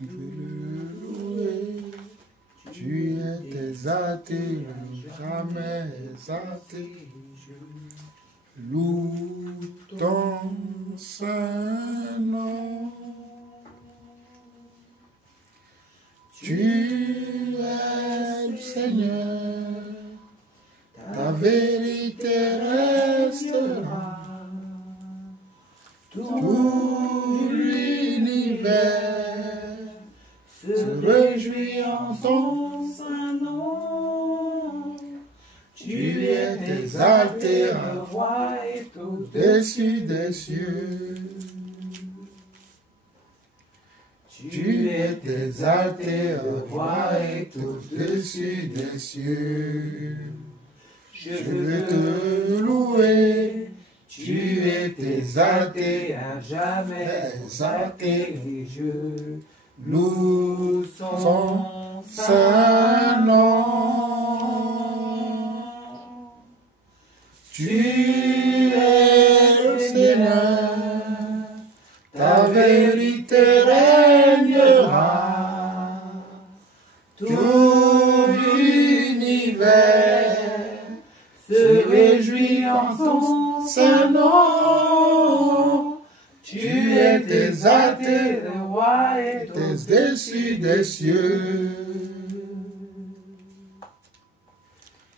le louer. Tu es exalté, jamais exalté. Loue ton saint nom. Tu es le Seigneur, ta vérité restera. Tout l'univers se réjouit en ton saint nom. Tu es exalté, roi et au-dessus des cieux. Tu es exalté, roi et au-dessus des cieux. Je veux te louer. Tu es exalté, à jamais exalté, et je loue son saint nom. Tu es le Seigneur, ta vérité régnera. Tout l'univers se réjouit en ton saint nom. Tu es exalté, le roi est au-dessus des cieux.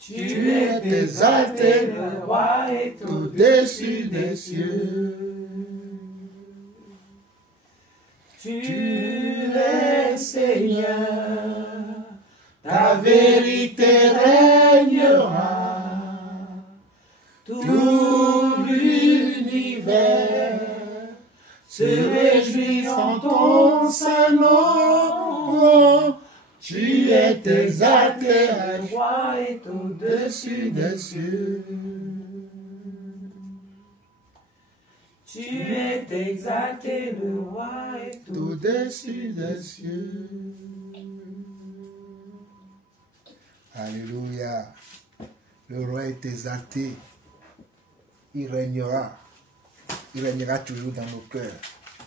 Tu es exalté, le roi est au-dessus des cieux. Tu es Seigneur, ta vérité régnera. Tout l'univers se réjouit en ton saint nom. Tu es exalté, le roi est au-dessus des cieux. Tu es exalté, le roi est au-dessus des cieux. Alléluia. Le roi est exalté. Il régnera. Il régnera toujours dans nos cœurs.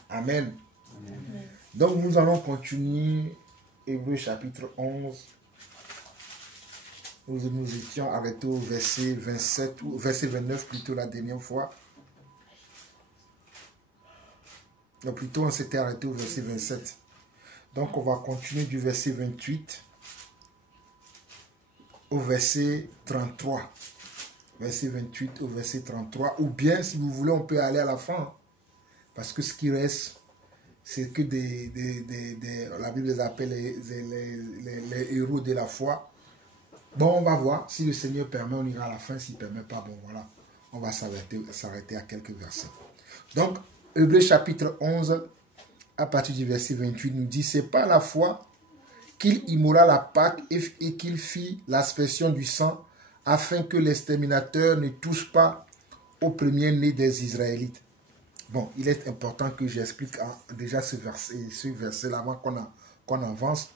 Amen. Amen. Donc nous allons continuer Hébreux chapitre 11. Nous étions arrêtés au verset 27, ou verset 29 plutôt la dernière fois. Donc plutôt on s'était arrêté au verset 27. Donc on va continuer du verset 28 au verset 33. Verset 28 au verset 33. Ou bien si vous voulez on peut aller à la fin. Parce que ce qui reste c'est que la Bible les appelle les héros de la foi. Bon, on va voir. Si le Seigneur permet, on ira à la fin. S'il ne permet pas, bon, voilà. On va s'arrêter à quelques versets. Donc, Hébreux chapitre 11, à partir du verset 28, nous dit, c'est par la foi qu'il immora la Pâque et qu'il fit l'aspersion du sang, afin que l'exterminateur ne touche pas au premier-né des Israélites. Bon, il est important que j'explique déjà ce verset-là avant qu'on avance.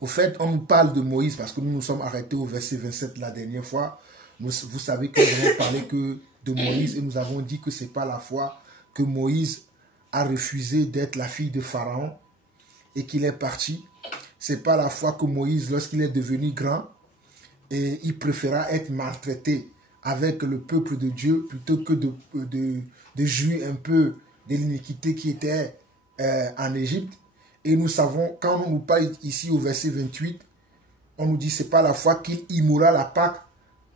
Au fait, on nous parle de Moïse parce que nous nous sommes arrêtés au verset 27 la dernière fois. Vous savez que nous avons parlé que de Moïse et nous avons dit que c'est pas la foi que Moïse a refusé d'être la fille de Pharaon et qu'il est parti. C'est pas la foi que Moïse, lorsqu'il est devenu grand, et il préféra être maltraité avec le peuple de Dieu plutôt que de jouir un peu de l'iniquité qui était en Égypte. Et nous savons, quand on nous parle ici au verset 28, on nous dit c'est pas la foi qu'il immora la Pâque,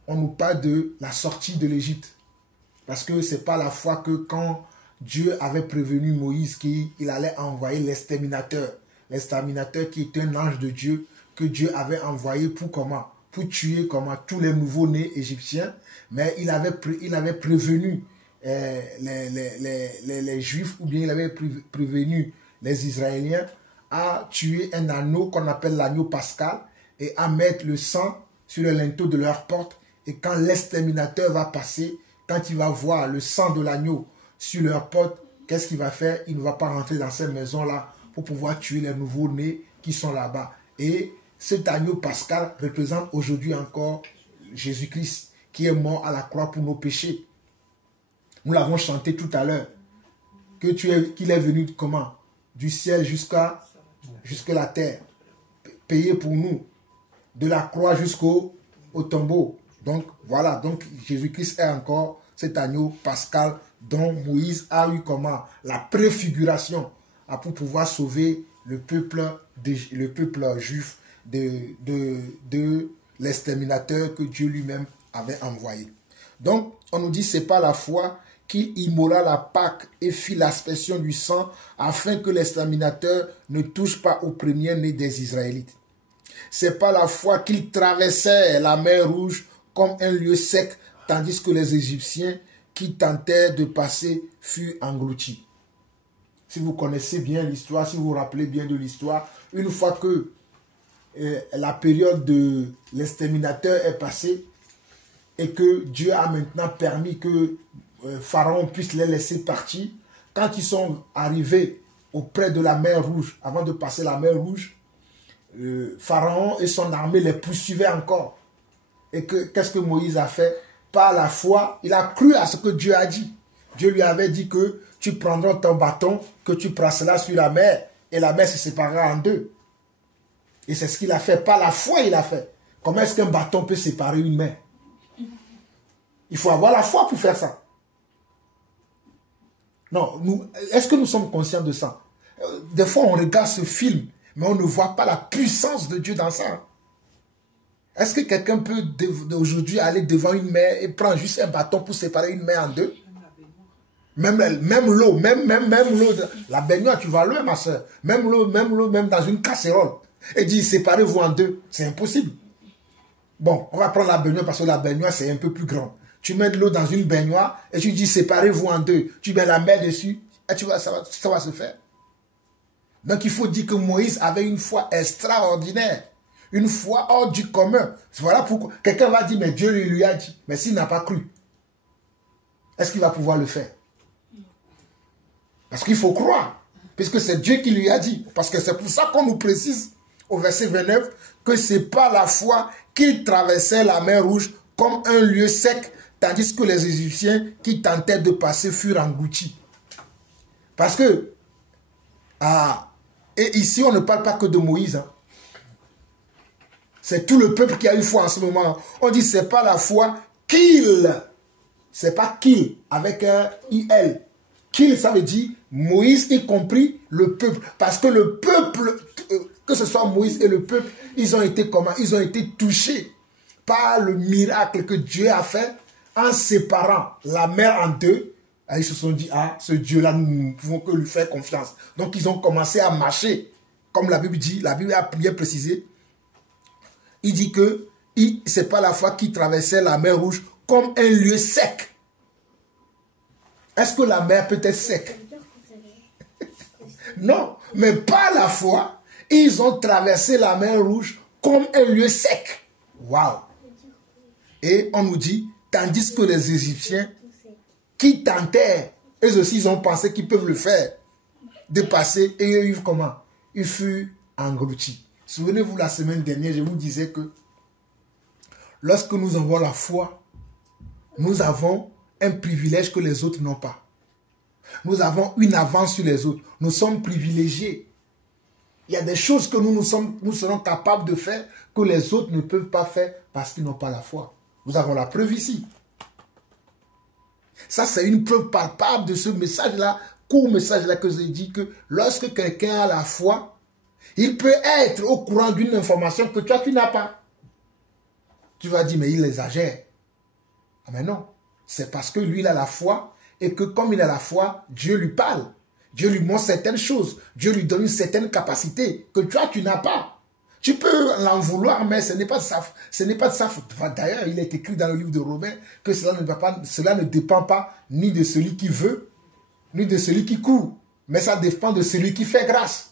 on nous parle de la sortie de l'Égypte. Parce que c'est pas la foi que quand Dieu avait prévenu Moïse qu'il allait envoyer l'exterminateur. L'exterminateur qui est un ange de Dieu, que Dieu avait envoyé pour comment? Pour tuer tous les nouveaux-nés égyptiens. Mais il avait prévenu les Juifs, ou bien il avait prévenu les Israéliens à tuer un agneau qu'on appelle l'agneau pascal et à mettre le sang sur le linteau de leur porte. Et quand l'exterminateur va passer, quand il va voir le sang de l'agneau sur leur porte, qu'est-ce qu'il va faire? Il ne va pas rentrer dans ces maisons-là pour pouvoir tuer les nouveaux-nés qui sont là-bas. Et cet agneau pascal représente aujourd'hui encore Jésus-Christ qui est mort à la croix pour nos péchés. Nous l'avons chanté tout à l'heure. Qu'il est venu comment? Du ciel jusqu'à jusque la terre, payé pour nous, de la croix jusqu'au tombeau. Donc voilà, donc Jésus-Christ est encore cet agneau pascal dont Moïse a eu comment la préfiguration pour pouvoir sauver le peuple juif de l'exterminateur que Dieu lui-même avait envoyé. Donc on nous dit c'est pas la foi qui immola la Pâque et fit l'aspersion du sang afin que l'exterminateur ne touche pas au premier-né des Israélites. C'est pas la foi qu'il traversait la mer Rouge comme un lieu sec, tandis que les Égyptiens qui tentaient de passer furent engloutis. Si vous connaissez bien l'histoire, si vous vous rappelez bien de l'histoire, une fois que la période de l'exterminateur est passée et que Dieu a maintenant permis que Pharaon puisse les laisser partir, quand ils sont arrivés auprès de la mer Rouge, avant de passer la mer Rouge, Pharaon et son armée les poursuivaient encore. Et qu'est-ce que Moïse a fait? Par la foi, il a cru à ce que Dieu a dit. Dieu lui avait dit que tu prendras ton bâton, que tu brasseras sur la mer, et la mer se séparera en deux. Et c'est ce qu'il a fait. Par la foi, il a fait. Comment est-ce qu'un bâton peut séparer une mer? Il faut avoir la foi pour faire ça. Non, est-ce que nous sommes conscients de ça? Des fois, on regarde ce film, mais on ne voit pas la puissance de Dieu dans ça. Est-ce que quelqu'un peut aujourd'hui aller devant une mer et prendre juste un bâton pour séparer une mer en deux? Même l'eau, même l'eau, la baignoire, tu vas loin, ma soeur. Même l'eau, même dans une casserole. Et dit, séparez-vous en deux. C'est impossible. Bon, on va prendre la baignoire parce que la baignoire, c'est un peu plus grand. Tu mets de l'eau dans une baignoire et tu dis, séparez-vous en deux. Tu mets la mer dessus et tu vois, ça va se faire. Donc, il faut dire que Moïse avait une foi extraordinaire. Une foi hors du commun. Voilà pourquoi quelqu'un va dire, mais Dieu lui a dit. Mais s'il n'a pas cru, est-ce qu'il va pouvoir le faire? Parce qu'il faut croire. Puisque c'est Dieu qui lui a dit. Parce que c'est pour ça qu'on nous précise au verset 29 que c'est pas la foi qui traversait la mer Rouge comme un lieu sec, tandis que les Égyptiens qui tentaient de passer furent engloutis. Parce que, et ici on ne parle pas que de Moïse, hein. C'est tout le peuple qui a eu foi en ce moment. On dit c'est pas la foi qu'il, c'est pas qu'il avec un il. Qu'il, ça veut dire Moïse y compris le peuple. Parce que le peuple, que ce soit Moïse et le peuple, ils ont été comment? Ils ont été touchés par le miracle que Dieu a fait en séparant la mer en deux. Et ils se sont dit, ah, ce Dieu-là, nous ne pouvons que lui faire confiance. Donc ils ont commencé à marcher. Comme la Bible dit, la Bible a bien précisé. Il dit que ce n'est pas la foi qui traversait la mer Rouge comme un lieu sec. Est-ce que la mer peut être sec? Non, mais par la foi, ils ont traversé la mer Rouge comme un lieu sec. Waouh! Et on nous dit, tandis que les Égyptiens qui tentaient, eux aussi ils ont pensé qu'ils peuvent le faire, de passer, et ils comment? Ils furent engloutis. Souvenez-vous, la semaine dernière, je vous disais que lorsque nous avons la foi, nous avons un privilège que les autres n'ont pas. Nous avons une avance sur les autres. Nous sommes privilégiés. Il y a des choses que nous serons capables de faire que les autres ne peuvent pas faire parce qu'ils n'ont pas la foi. Nous avons la preuve ici. Ça, c'est une preuve palpable de ce message-là, court message-là que j'ai dit que lorsque quelqu'un a la foi, il peut être au courant d'une information que toi, tu n'as pas. Tu vas dire, mais il exagère. Ah, mais non. C'est parce que lui, il a la foi et que comme il a la foi, Dieu lui parle. Dieu lui montre certaines choses. Dieu lui donne une certaine capacité que toi, tu n'as pas. Tu peux l'en vouloir, mais ce n'est pas de sa faute. D'ailleurs, il est écrit dans le livre de Romains que cela ne dépend pas ni de celui qui veut, ni de celui qui court. Mais ça dépend de celui qui fait grâce.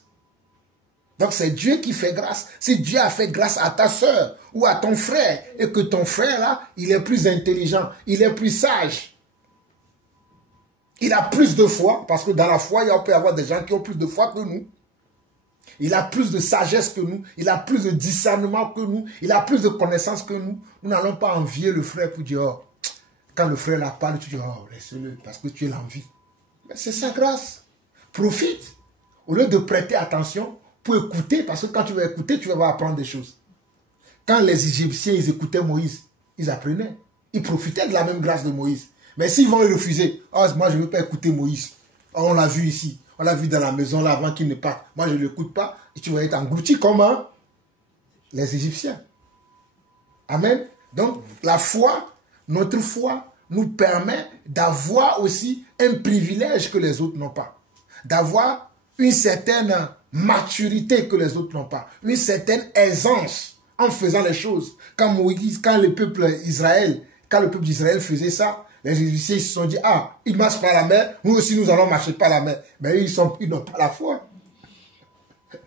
Donc c'est Dieu qui fait grâce. Si Dieu a fait grâce à ta soeur ou à ton frère, et que ton frère là, il est plus intelligent, il est plus sage, il a plus de foi, parce que dans la foi, il peut y avoir des gens qui ont plus de foi que nous. Il a plus de sagesse que nous, il a plus de discernement que nous, il a plus de connaissances que nous. Nous n'allons pas envier le frère pour dire, oh, quand le frère la parle, tu dis, oh, laisse-le, parce que tu es l'envie. Mais c'est sa grâce. Profite. Au lieu de prêter attention, pour écouter, parce que quand tu vas écouter, tu vas apprendre des choses. Quand les Égyptiens, ils écoutaient Moïse, ils apprenaient. Ils profitaient de la même grâce de Moïse. Mais s'ils vont refuser, oh, moi je ne veux pas écouter Moïse. Oh, on l'a vu ici, on l'a vu dans la maison là avant qu'il ne parte. Moi je ne l'écoute pas et tu vas être englouti comme les Égyptiens. Amen. Donc la foi, notre foi nous permet d'avoir aussi un privilège que les autres n'ont pas. D'avoir une certaine maturité que les autres n'ont pas. Une certaine aisance en faisant les choses. Quand le peuple d'Israël faisait ça, les Égyptiens se sont dit, ah, ils marchent par la mer, nous aussi nous allons marcher par la mer. Mais ils n'ont pas la foi.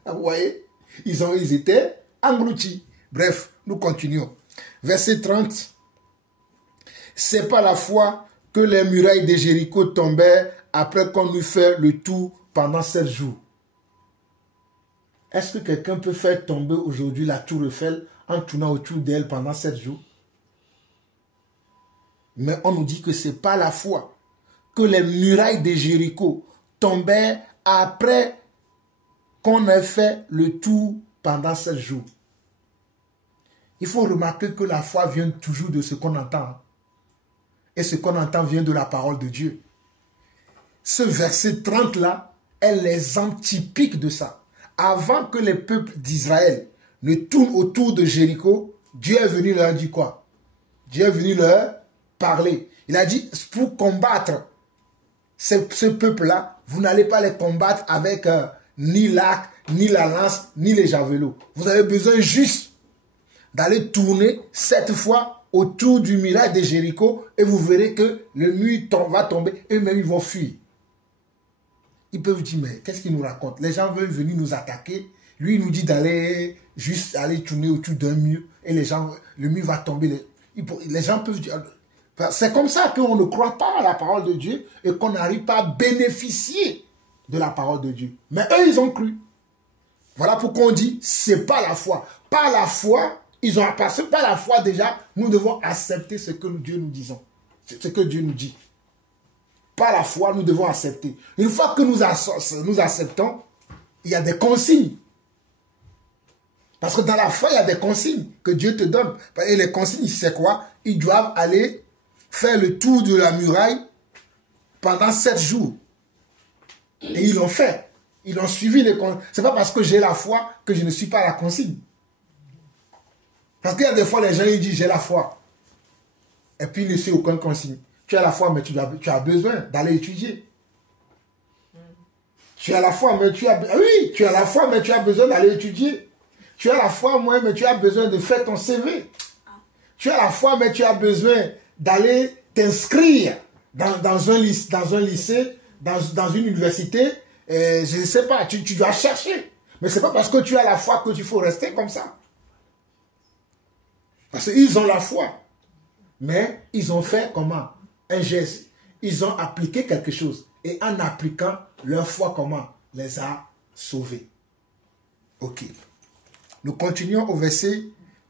Vous voyez, ils étaient engloutis. Bref, nous continuons. Verset 30. C'est par la foi que les murailles de Jéricho tombèrent après qu'on eut fait le tour pendant 7 jours. Est-ce que quelqu'un peut faire tomber aujourd'hui la tour Eiffel en tournant autour d'elle pendant 7 jours? Mais on nous dit que c'est pas la foi que les murailles de Jéricho tombèrent après qu'on ait fait le tour pendant 7 jours. Il faut remarquer que la foi vient toujours de ce qu'on entend. Et ce qu'on entend vient de la parole de Dieu. Ce verset 30 là est l'exemple typique de ça. Avant que les peuples d'Israël ne tournent autour de Jéricho, Dieu est venu leur dire quoi? Dieu est venu leur parler. Il a dit, pour combattre ce peuple-là, vous n'allez pas les combattre avec ni l'arc, ni la lance, ni les javelots. Vous avez besoin juste d'aller tourner 7 fois autour du muraille de Jéricho et vous verrez que le mur va tomber et eux-mêmes ils vont fuir. Ils peuvent dire, mais qu'est-ce qu'il nous raconte? Les gens veulent venir nous attaquer. Lui, il nous dit d'aller juste aller tourner autour d'un mur et le mur va tomber. Les gens peuvent dire... C'est comme ça qu'on ne croit pas à la parole de Dieu et qu'on n'arrive pas à bénéficier de la parole de Dieu. Mais eux, ils ont cru. Voilà pourquoi on dit, c'est pas la foi. Pas la foi, ils ont passé par la foi déjà, nous devons accepter ce que Dieu nous disons. Ce que Dieu nous dit. Par la foi, nous devons accepter. Une fois que nous acceptons, il y a des consignes. Parce que dans la foi, il y a des consignes que Dieu te donne. Et les consignes, c'est quoi? Ils doivent aller faire le tour de la muraille pendant 7 jours. Et ils l'ont fait. Ils ont suivi les consignes. Ce n'est pas parce que j'ai la foi que je ne suis pas à la consigne. Parce qu'il y a des fois, les gens ils disent j'ai la foi. Et puis ils ne suivent aucune consigne. Tu as la foi, mais tu as besoin d'aller étudier. Tu as la foi, mais tu as... Oui, tu as la foi, mais tu as besoin d'aller étudier. Tu as la foi, mais tu as besoin de faire ton CV. Tu as la foi, mais tu as besoin d'aller t'inscrire dans un lycée, dans une université. Je ne sais pas, tu dois chercher. Mais ce n'est pas parce que tu as la foi que tu faut rester comme ça. Parce qu'ils ont la foi. Mais ils ont fait comment? Un geste. Ils ont appliqué quelque chose. Et en appliquant, leur foi comment? Les a sauvés. Ok. Nous continuons au verset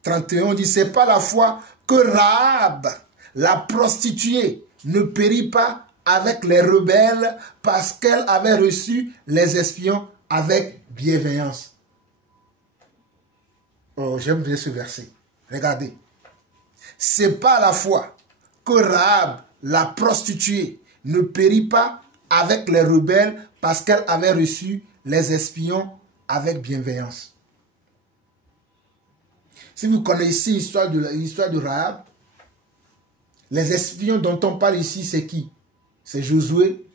31. On dit, c'est pas la foi que Rahab, la prostituée, ne périt pas avec les rebelles parce qu'elle avait reçu les espions avec bienveillance. Oh, j'aime bien ce verset. Regardez. C'est pas la foi que Rahab, la prostituée, ne périt pas avec les rebelles parce qu'elle avait reçu les espions avec bienveillance. Si vous connaissez l'histoire de Rahab, les espions dont on parle ici, c'est qui? C'est Josué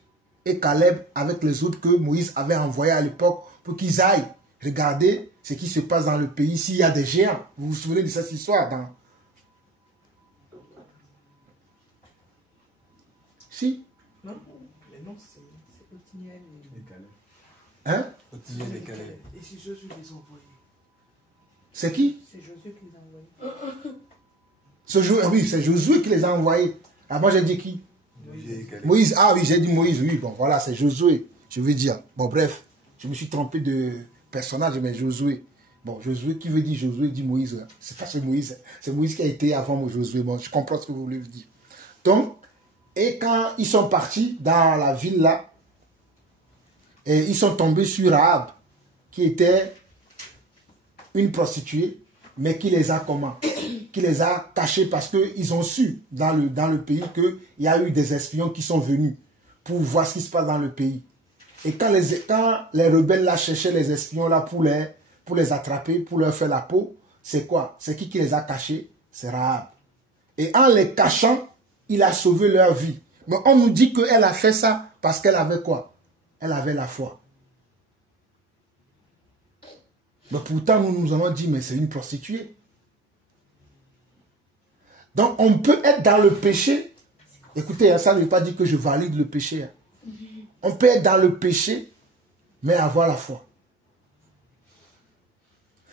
et Caleb avec les autres que Moïse avait envoyés à l'époque pour qu'ils aillent regarder ce qui se passe dans le pays, s'il y a des géants. Vous vous souvenez de cette histoire dans... Si? Non, les noms c'est Othniel et Caleb. Hein? Othniel et Caleb. Et c'est Josué qui les a envoyés. C'est qui? C'est Josué qui les a envoyés. Oui, c'est Josué qui les a envoyés. Ah, moi j'ai dit qui? Moïse. Ah oui, j'ai dit Moïse, oui. Bon, voilà, c'est Josué, je veux dire. Bon, bref, je me suis trompé de personnage, mais Josué. Bon, Josué, qui veut dire Josué, dit Moïse. C'est pas ce Moïse. C'est Moïse qui a été avant moi, Josué. Bon, je comprends ce que vous voulez dire. Donc, et quand ils sont partis dans la ville là, et ils sont tombés sur Rahab, qui était une prostituée, mais qui les a comment? Qui les a cachés parce qu'ils ont su dans le pays qu'il y a eu des espions qui sont venus pour voir ce qui se passe dans le pays. Et quand les rebelles là cherchaient les espions là pour les attraper, pour leur faire la peau, c'est quoi? C'est qui les a cachés? C'est Rahab. Et en les cachant, il a sauvé leur vie. Mais on nous dit qu'elle a fait ça parce qu'elle avait quoi? Elle avait la foi. Mais pourtant, nous avons dit, mais c'est une prostituée. Donc, on peut être dans le péché. Écoutez, ça ne veut pas dire que je valide le péché. On peut être dans le péché, mais avoir la foi.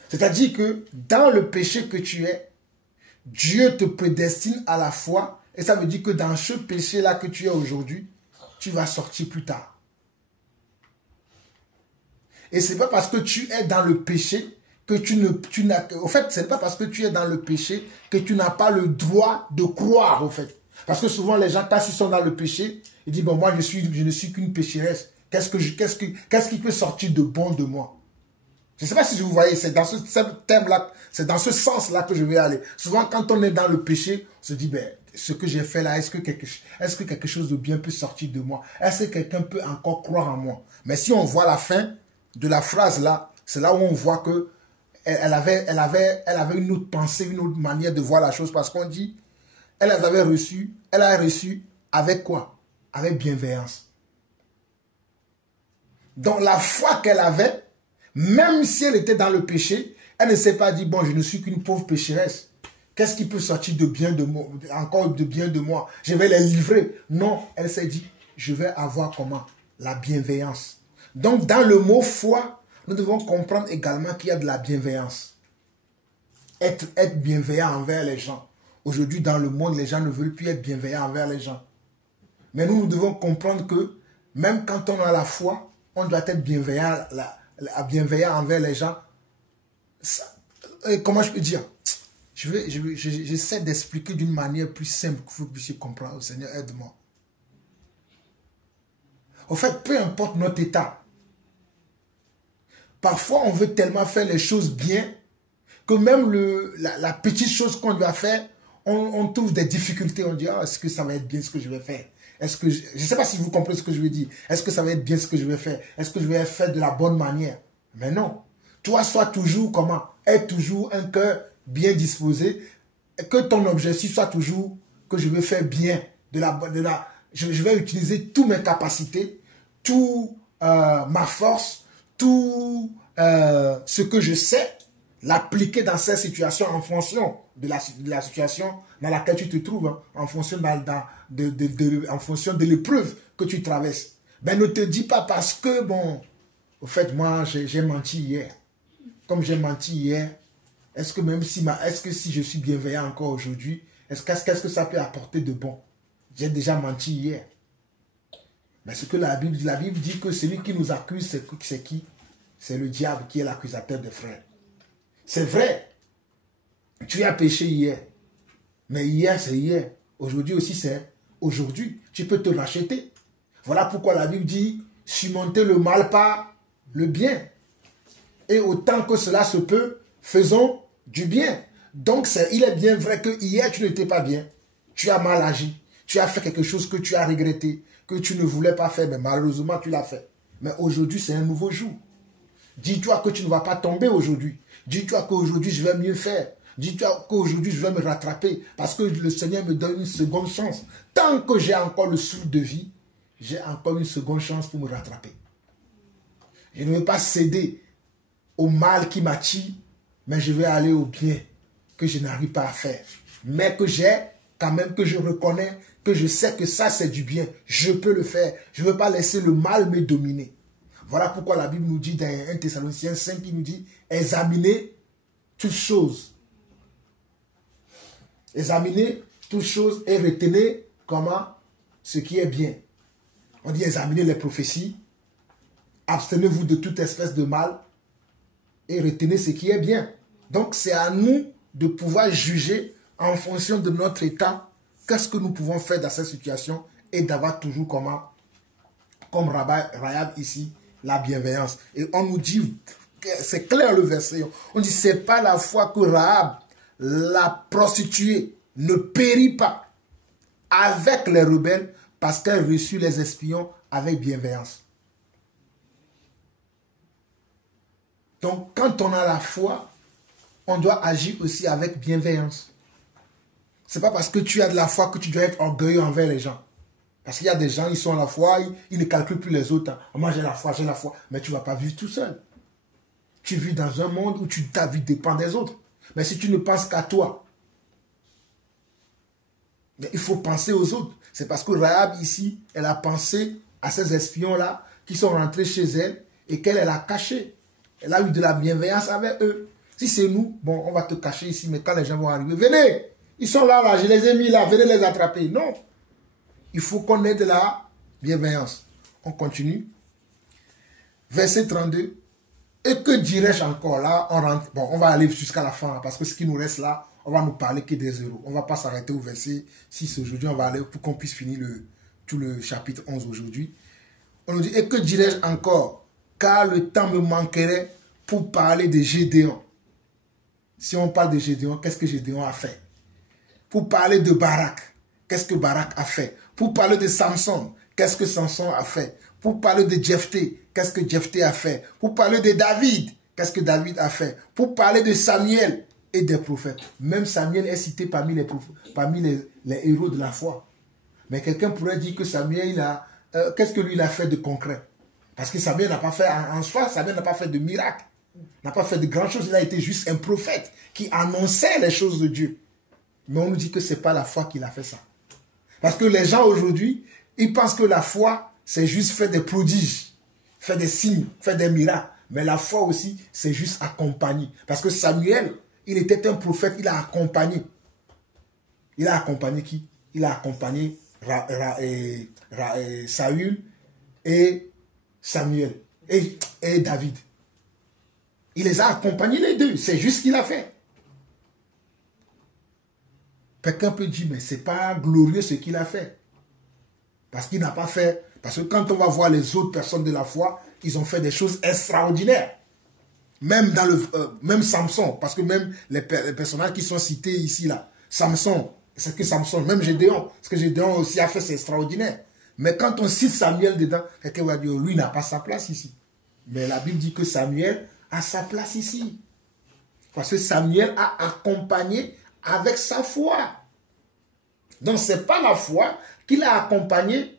C'est-à-dire que dans le péché que tu es, Dieu te prédestine à la foi. Et ça veut dire que dans ce péché-là que tu es aujourd'hui, tu vas sortir plus tard. Et ce n'est pas parce que tu es dans le péché que au fait, ce n'est pas parce que tu es dans le péché que tu n'as pas le droit de croire, au fait. Parce que souvent, les gens, quand ils sont dans le péché, ils disent, bon, moi, je ne suis qu'une pécheresse. Qu'est-ce qui peut sortir de bon de moi? Je ne sais pas si vous voyez, c'est dans ce thème-là, c'est dans ce sens-là que je vais aller. Souvent, quand on est dans le péché, on se dit, ben, ce que j'ai fait là, est-ce que quelque chose de bien peut sortir de moi? Est-ce que quelqu'un peut encore croire en moi? Mais si on voit la fin de la phrase là, c'est là où on voit que elle avait une autre pensée, une autre manière de voir la chose, parce qu'on dit, elle a reçu avec quoi? Avec bienveillance. Donc la foi qu'elle avait, même si elle était dans le péché, elle ne s'est pas dit, bon, je ne suis qu'une pauvre pécheresse. Qu'est-ce qui peut sortir de bien de moi, encore de bien de moi? Je vais les livrer. Non, elle s'est dit, je vais avoir comment? La bienveillance. Donc, dans le mot foi, nous devons comprendre également qu'il y a de la bienveillance. Être bienveillant envers les gens. Aujourd'hui, dans le monde, les gens ne veulent plus être bienveillants envers les gens. Mais nous devons comprendre que même quand on a la foi, on doit être bienveillant envers les gens. Comment je peux dire? J'essaie d'expliquer d'une manière plus simple que vous puissiez comprendre. Seigneur, aide-moi. En fait, peu importe notre état, parfois on veut tellement faire les choses bien que même la petite chose qu'on doit faire, on trouve des difficultés. On dit, ah, est-ce que ça va être bien ce que je vais faire? Je ne sais pas si vous comprenez ce que je veux dire. Est-ce que ça va être bien ce que je vais faire? Est-ce que je vais faire de la bonne manière? Mais non. Toi, sois toujours comment? Aie toujours un cœur bien disposé. Que ton objectif soit toujours que je vais faire bien. Je vais utiliser toutes mes capacités, toute ma force, tout ce que je sais, l'appliquer dans cette situation en fonction de la situation dans laquelle tu te trouves, hein, en fonction de l'épreuve que tu traverses. Ben, ne te dis pas parce que, bon, au fait, moi, j'ai menti hier. Comme j'ai menti hier, est-ce que si je suis bienveillant encore aujourd'hui, qu'est-ce que ça peut apporter de bon? J'ai déjà menti hier. Mais ce que la Bible dit que celui qui nous accuse, c'est qui? C'est le diable qui est l'accusateur des frères. C'est vrai. Tu as péché hier. Mais hier, c'est hier. Aujourd'hui aussi, c'est aujourd'hui. Tu peux te racheter. Voilà pourquoi la Bible dit, surmonter le mal par le bien. Et autant que cela se peut, faisons du bien. Donc, il est bien vrai que hier, tu n'étais pas bien. Tu as mal agi. Tu as fait quelque chose que tu as regretté, que tu ne voulais pas faire, mais malheureusement, tu l'as fait. Mais aujourd'hui, c'est un nouveau jour. Dis-toi que tu ne vas pas tomber aujourd'hui. Dis-toi qu'aujourd'hui, je vais mieux faire. Dis-toi qu'aujourd'hui, je vais me rattraper parce que le Seigneur me donne une seconde chance. Tant que j'ai encore le souffle de vie, j'ai encore une seconde chance pour me rattraper. Je ne vais pas céder au mal qui m'attire, mais je vais aller au bien que je n'arrive pas à faire. Mais que j'ai, quand même que je reconnais, que je sais que ça c'est du bien. Je peux le faire. Je ne veux pas laisser le mal me dominer. Voilà pourquoi la Bible nous dit dans 1 Thessaloniciens 5, il nous dit, examinez toutes choses. Examinez toutes choses et retenez comment ce qui est bien. On dit examinez les prophéties, abstenez-vous de toute espèce de mal et retenez ce qui est bien. Donc c'est à nous de pouvoir juger en fonction de notre état, qu'est-ce que nous pouvons faire dans cette situation et d'avoir toujours comment, comme Rahab ici, la bienveillance. Et on nous dit c'est clair le verset. On dit, c'est pas la foi que Rahab, la prostituée, ne périt pas avec les rebelles parce qu'elle reçut les espions avec bienveillance. Donc, quand on a la foi, on doit agir aussi avec bienveillance. Ce n'est pas parce que tu as de la foi que tu dois être orgueilleux envers les gens. Parce qu'il y a des gens, ils sont à la foi, ils ne calculent plus les autres. Moi, j'ai la foi. Mais tu ne vas pas vivre tout seul. Tu vis dans un monde où ta vie dépend des autres. Mais si tu ne penses qu'à toi, il faut penser aux autres. C'est parce que Rahab, ici, elle a pensé à ces espions-là qui sont rentrés chez elle et qu'elle a caché. Elle a eu de la bienveillance avec eux. Si c'est nous, bon, on va te cacher ici, mais quand les gens vont arriver, venez, ils sont là, je les ai mis là, venez les attraper. Non. Il faut qu'on ait de la bienveillance. On continue. Verset 32. Et que dirais-je encore là? On rentre. Bon, on va aller jusqu'à la fin, parce que ce qui nous reste là, on va nous parler que des euros. On ne va pas s'arrêter au verset 6 aujourd'hui. On va aller pour qu'on puisse finir tout le chapitre 11 aujourd'hui. On nous dit, et que dirais-je encore? Car le temps me manquerait pour parler de Gédéon. Si on parle de Gédéon, qu'est-ce que Gédéon a fait? Pour parler de Barak, qu'est-ce que Barak a fait? Pour parler de Samson, qu'est-ce que Samson a fait? Pour parler de Jephthé, qu'est-ce que Jephthé a fait? Pour parler de David, qu'est-ce que David a fait? Pour parler de Samuel et des prophètes. Même Samuel est cité parmi les héros de la foi. Mais quelqu'un pourrait dire que Samuel, qu'est-ce que lui il a fait de concret? Parce que Samuel n'a pas fait en soi, Samuel n'a pas fait de miracle, n'a pas fait de grandes choses. Il a été juste un prophète qui annonçait les choses de Dieu. Mais on nous dit que ce n'est pas la foi qui a fait ça. Parce que les gens aujourd'hui, ils pensent que la foi, c'est juste faire des prodiges, faire des signes, faire des miracles. Mais la foi aussi, c'est juste accompagner. Parce que Samuel, il était un prophète, il a accompagné. Il a accompagné qui? Il a accompagné Saül et Samuel et David. Il les a accompagnés les deux. C'est juste ce qu'il a fait. Quelqu'un peut dire, mais ce n'est pas glorieux ce qu'il a fait. Parce qu'il n'a pas fait. Parce que quand on va voir les autres personnes de la foi, ils ont fait des choses extraordinaires. Même dans même Samson, parce que même les personnages qui sont cités ici, là, Samson, c'est que Samson, même Gédéon, ce que Gédéon aussi a fait, c'est extraordinaire. Mais quand on cite Samuel dedans, quelqu'un va dire, lui n'a pas sa place ici. Mais la Bible dit que Samuel a sa place ici. Parce que Samuel a accompagné avec sa foi. Donc ce n'est pas la foi qu'il a accompagné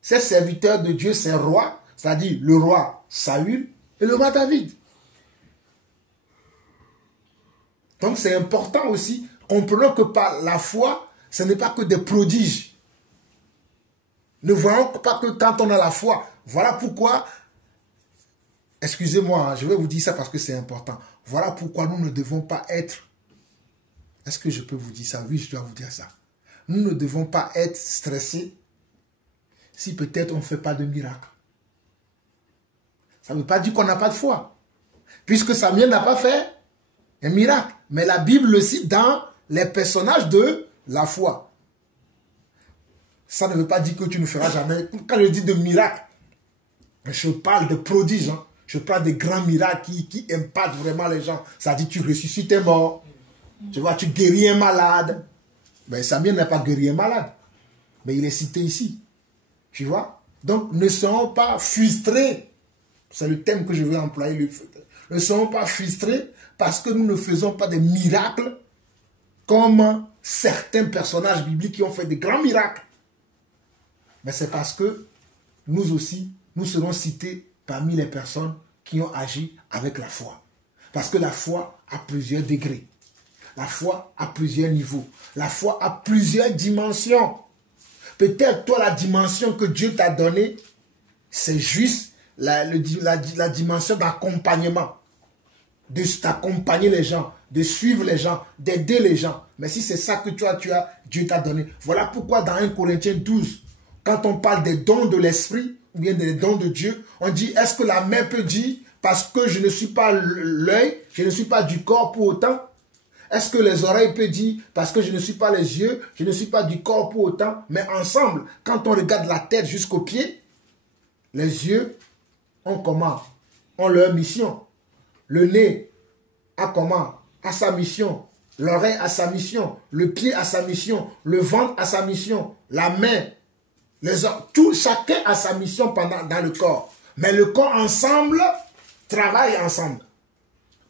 ses serviteurs de Dieu, ses rois, c'est-à-dire le roi Saül et le roi David. Donc c'est important aussi, comprenons que par la foi, ce n'est pas que des prodiges. Ne voyons pas que quand on a la foi, voilà pourquoi, excusez-moi, je vais vous dire ça parce que c'est important. Voilà pourquoi nous ne devons pas être, est-ce que je peux vous dire ça? Oui, je dois vous dire ça. Nous ne devons pas être stressés si peut-être on ne fait pas de miracle. Ça ne veut pas dire qu'on n'a pas de foi. Puisque Samuel n'a pas fait un miracle. Mais la Bible le cite dans les personnages de la foi. Ça ne veut pas dire que tu ne feras jamais. Quand je dis de miracle, je parle de prodiges. Hein. Je parle de grands miracles qui impactent vraiment les gens. Ça dit tu ressuscites un mort. Tu vois, tu guéris un malade. Mais Samuel n'a pas guéri un malade. Mais il est cité ici. Tu vois? Donc, ne soyons pas frustrés. C'est le thème que je vais employer. Ne soyons pas frustrés parce que nous ne faisons pas des miracles comme certains personnages bibliques qui ont fait des grands miracles. Mais c'est parce que nous aussi, nous serons cités parmi les personnes qui ont agi avec la foi. Parce que la foi a plusieurs degrés. La foi a plusieurs niveaux. La foi a plusieurs dimensions. Peut-être toi, la dimension que Dieu t'a donnée, c'est juste la dimension d'accompagnement. De t'accompagner les gens, de suivre les gens, d'aider les gens. Mais si c'est ça que Dieu t'a donné. Voilà pourquoi dans 1 Corinthiens 12, quand on parle des dons de l'esprit, ou bien des dons de Dieu, on dit, est-ce que la main peut dire, parce que je ne suis pas l'œil, je ne suis pas du corps pour autant? Est-ce que les oreilles peuvent dire, parce que je ne suis pas les yeux, je ne suis pas du corps pour autant? Mais ensemble, quand on regarde la tête jusqu'aux pieds, les yeux ont comment? Ont leur mission. Le nez a comment? À sa mission. L'oreille a sa mission. Le pied a sa mission. Le ventre a sa mission. La main, chacun a sa mission dans le corps. Mais le corps ensemble travaille ensemble.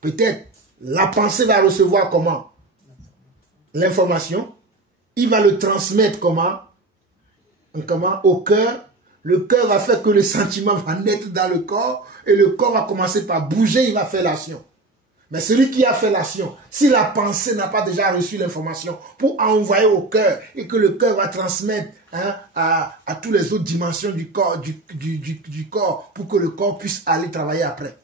Peut-être la pensée va recevoir comment? L'information. Il va le transmettre comment? Au cœur. Le cœur va faire que le sentiment va naître dans le corps et le corps va commencer par bouger, il va faire l'action. Mais celui qui a fait l'action, si la pensée n'a pas déjà reçu l'information pour envoyer au cœur et que le cœur va transmettre à toutes les autres dimensions du corps, du corps pour que le corps puisse aller travailler après.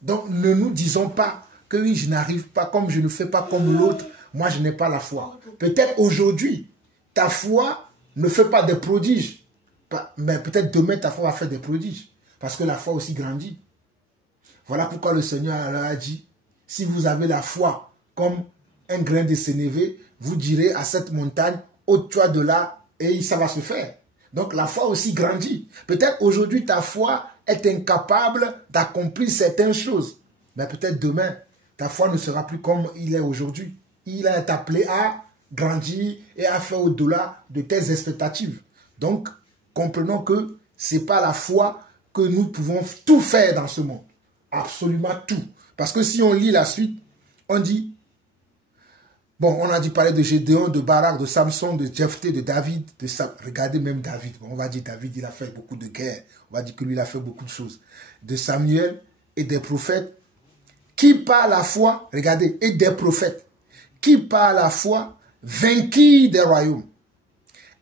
Donc ne nous disons pas que oui, je n'arrive pas comme je ne fais pas comme l'autre, moi je n'ai pas la foi. Peut-être aujourd'hui, ta foi ne fait pas des prodiges. Mais peut-être demain, ta foi va faire des prodiges. Parce que la foi aussi grandit. Voilà pourquoi le Seigneur leur a dit, si vous avez la foi comme un grain de sénévé, vous direz à cette montagne, ôte-toi de là, et ça va se faire. Donc la foi aussi grandit. Peut-être aujourd'hui, ta foi est incapable d'accomplir certaines choses. Mais peut-être demain, ta foi ne sera plus comme il est aujourd'hui. Il est appelé à grandir et à faire au-delà de tes expectatives. Donc, comprenons que ce n'est pas la foi que nous pouvons tout faire dans ce monde. Absolument tout. Parce que si on lit la suite, on dit, bon, on a dû parler de Gédéon, de Barak, de Samson, de Jephthé, de David, regardez même David. Bon, on va dire David, il a fait beaucoup de guerres. On va dire que lui, il a fait beaucoup de choses. De Samuel et des prophètes qui par la foi, regardez, et des prophètes qui par la foi vainquirent des royaumes,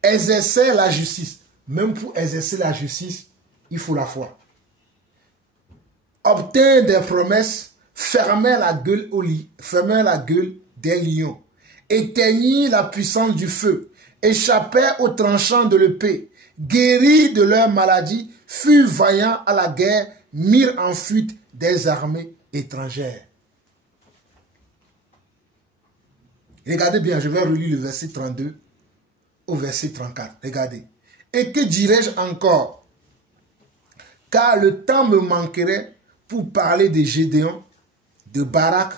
exercer la justice. Même pour exercer la justice, il faut la foi. Obtint des promesses, fermer la gueule des lions, éteignit la puissance du feu, échappait aux tranchants de l'épée, guérit de leur maladie, fut vaillant à la guerre, mirent en fuite des armées étrangères. Regardez bien, je vais relire le verset 32 au verset 34. Regardez. Et que dirais-je encore? Car le temps me manquerait pour parler de Gédéon, de Barak,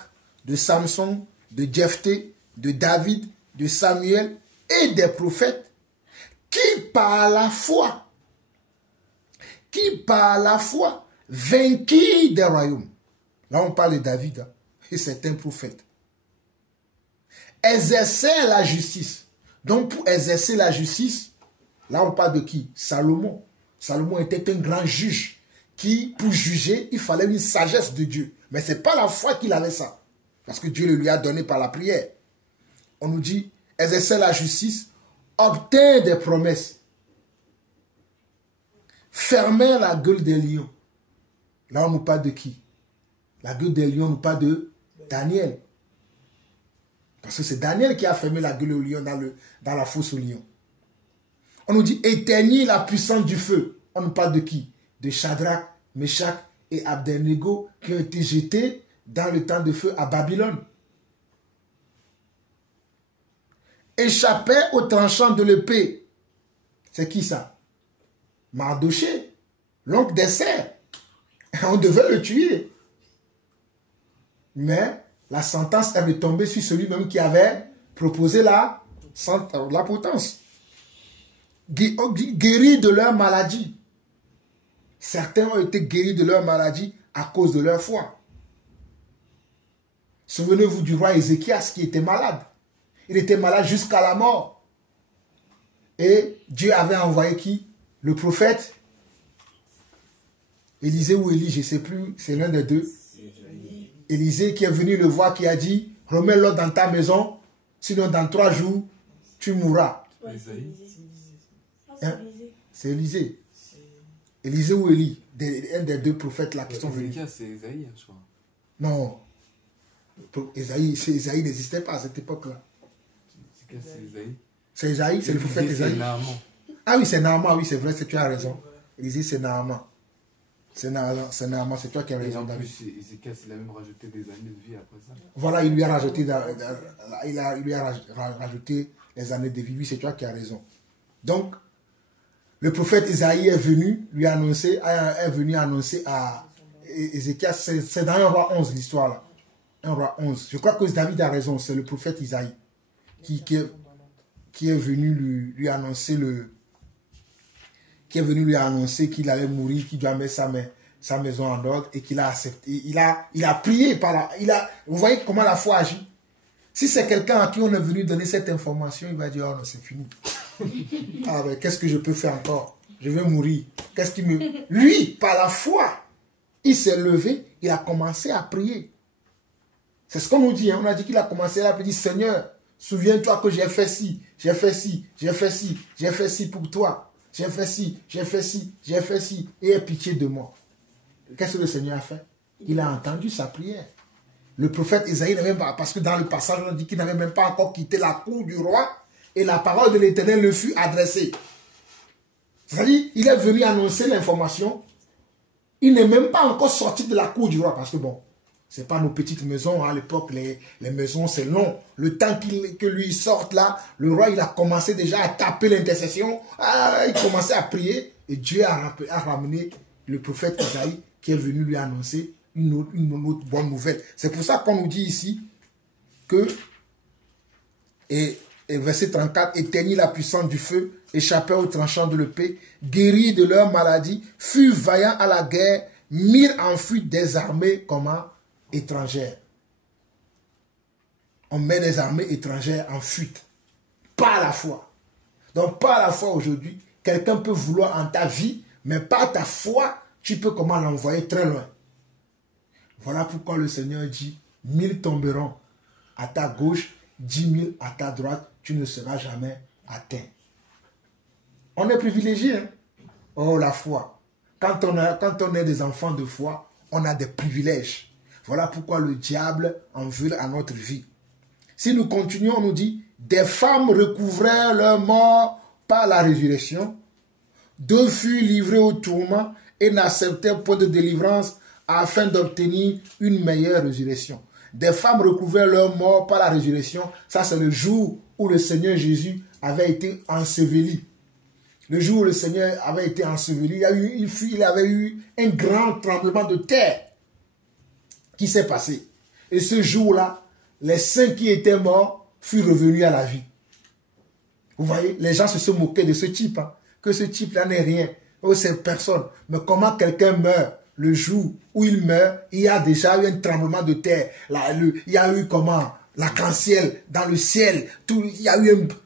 de Samson, de Jephthé, de David, de Samuel et des prophètes qui par la foi vainquirent des royaumes. Là on parle de David et certains prophètes. Exercer la justice. Donc pour exercer la justice, là on parle de qui? Salomon. Salomon était un grand juge qui, pour juger, il fallait une sagesse de Dieu. Mais ce n'est pas la foi qu'il avait ça. Parce que Dieu le lui a donné par la prière. On nous dit, exercer la justice, obtint des promesses, fermer la gueule des lions. Là on nous parle de qui? La gueule des lions, on nous parle de Daniel. Parce que c'est Daniel qui a fermé la gueule au lion dans la fosse au lion. On nous dit éteignir la puissance du feu. On nous parle de qui? De Shadrach, Meshach et Abednego qui ont été jetés dans le temps de feu à Babylone. Échappait aux tranchants de l'épée. C'est qui ça? Mardoché, l'oncle d'Esther. On devait le tuer. Mais la sentence est retombée sur celui-même qui avait proposé la potence. Guéris de leur maladie. Certains ont été guéris de leur maladie à cause de leur foi. Souvenez-vous du roi Ézéchias qui était malade. Il était malade jusqu'à la mort. Et Dieu avait envoyé qui? Le prophète Élisée ou Élie, je ne sais plus, c'est l'un des deux. Élisée qui est venu le voir, qui a dit, remets-le dans ta maison, sinon dans 3 jours, tu mourras. Hein? C'est Élisée. Élisée ou Élie, un des deux prophètes là qui sont venus. C'est Esaïe, je crois. Non. Esaïe n'existait pas à cette époque-là. C'est Esaïe. C'est Esaïe, c'est le prophète Esaïe. Ah oui, c'est Naaman, oui, c'est vrai, tu as raison. Élisée, c'est Naaman. C'est Naaman, c'est toi qui as raison. En plus, Ézéchias, il a même rajouté des années de vie après ça. Voilà, il lui a rajouté, rajouté les années de vie. Oui, c'est toi qui as raison. Donc, le prophète Esaïe est venu annoncer à Ézéchias, c'est dans 1 roi 11 l'histoire là. 1 roi 11. Je crois que David a raison, c'est le prophète Isaïe qui est venu lui annoncer qu'il allait mourir, qu'il doit mettre sa maison en ordre et qu'il a accepté. Il a prié vous voyez comment la foi agit. Si c'est quelqu'un à qui on est venu donner cette information, il va dire, oh non, c'est fini. Ah ben, qu'est-ce que je peux faire encore? Je vais mourir. Lui, par la foi, il s'est levé, il a commencé à prier. C'est ce qu'on nous dit. Hein. On a dit qu'il a commencé à prier, Seigneur, souviens-toi que j'ai fait ci, j'ai fait ci, j'ai fait ci, j'ai fait ci pour toi. J'ai fait ci, j'ai fait ci, j'ai fait ci, et aie pitié de moi. Qu'est-ce que le Seigneur a fait? Il a entendu sa prière. Le prophète Isaïe n'avait pas, parce que dans le passage, on dit qu'il n'avait même pas encore quitté la cour du roi, et la parole de l'Éternel le fut adressée. C'est-à-dire, il est venu annoncer l'information, il n'est même pas encore sorti de la cour du roi, parce que bon, c'est pas nos petites maisons, à l'époque, les maisons, c'est long. Le temps que lui sorte là, le roi, il a commencé déjà à taper l'intercession, il commençait à prier, et Dieu a ramené le prophète Isaïe, qui est venu lui annoncer une autre bonne nouvelle. C'est pour ça qu'on nous dit ici que, et verset 34, éteignit la puissance du feu, échappèrent aux tranchants de l'épée, guéris de leur maladie, furent vaillants à la guerre, mirent en fuite des armées étrangères. On met des armées étrangères en fuite. Par la foi. Donc par la foi aujourd'hui, quelqu'un peut vouloir en ta vie, mais par ta foi, tu peux l'envoyer très loin. Voilà pourquoi le Seigneur dit, 1000 tomberont à ta gauche, 10 000 à ta droite, tu ne seras jamais atteint. On est privilégié. Hein? Oh, la foi. Quand on est des enfants de foi, on a des privilèges. Voilà pourquoi le diable en veut à notre vie. Si nous continuons, on nous dit, des femmes recouvrèrent leur mort par la résurrection, deux furent livrés au tourment et n'acceptèrent point de délivrance afin d'obtenir une meilleure résurrection. Des femmes recouvrèrent leur mort par la résurrection. Ça, c'est le jour où le Seigneur Jésus avait été enseveli. Le jour où le Seigneur avait été enseveli, il avait eu un grand tremblement de terre qui s'est passé. Et ce jour-là, les saints qui étaient morts furent revenus à la vie. Vous voyez, les gens se moquaient de ce type. Hein, que ce type-là n'est rien. Oh, c'est personne. Mais comment quelqu'un meurt le jour où il meurt, il y a déjà eu un tremblement de terre. Il y a eu l'arc-en-ciel dans le ciel.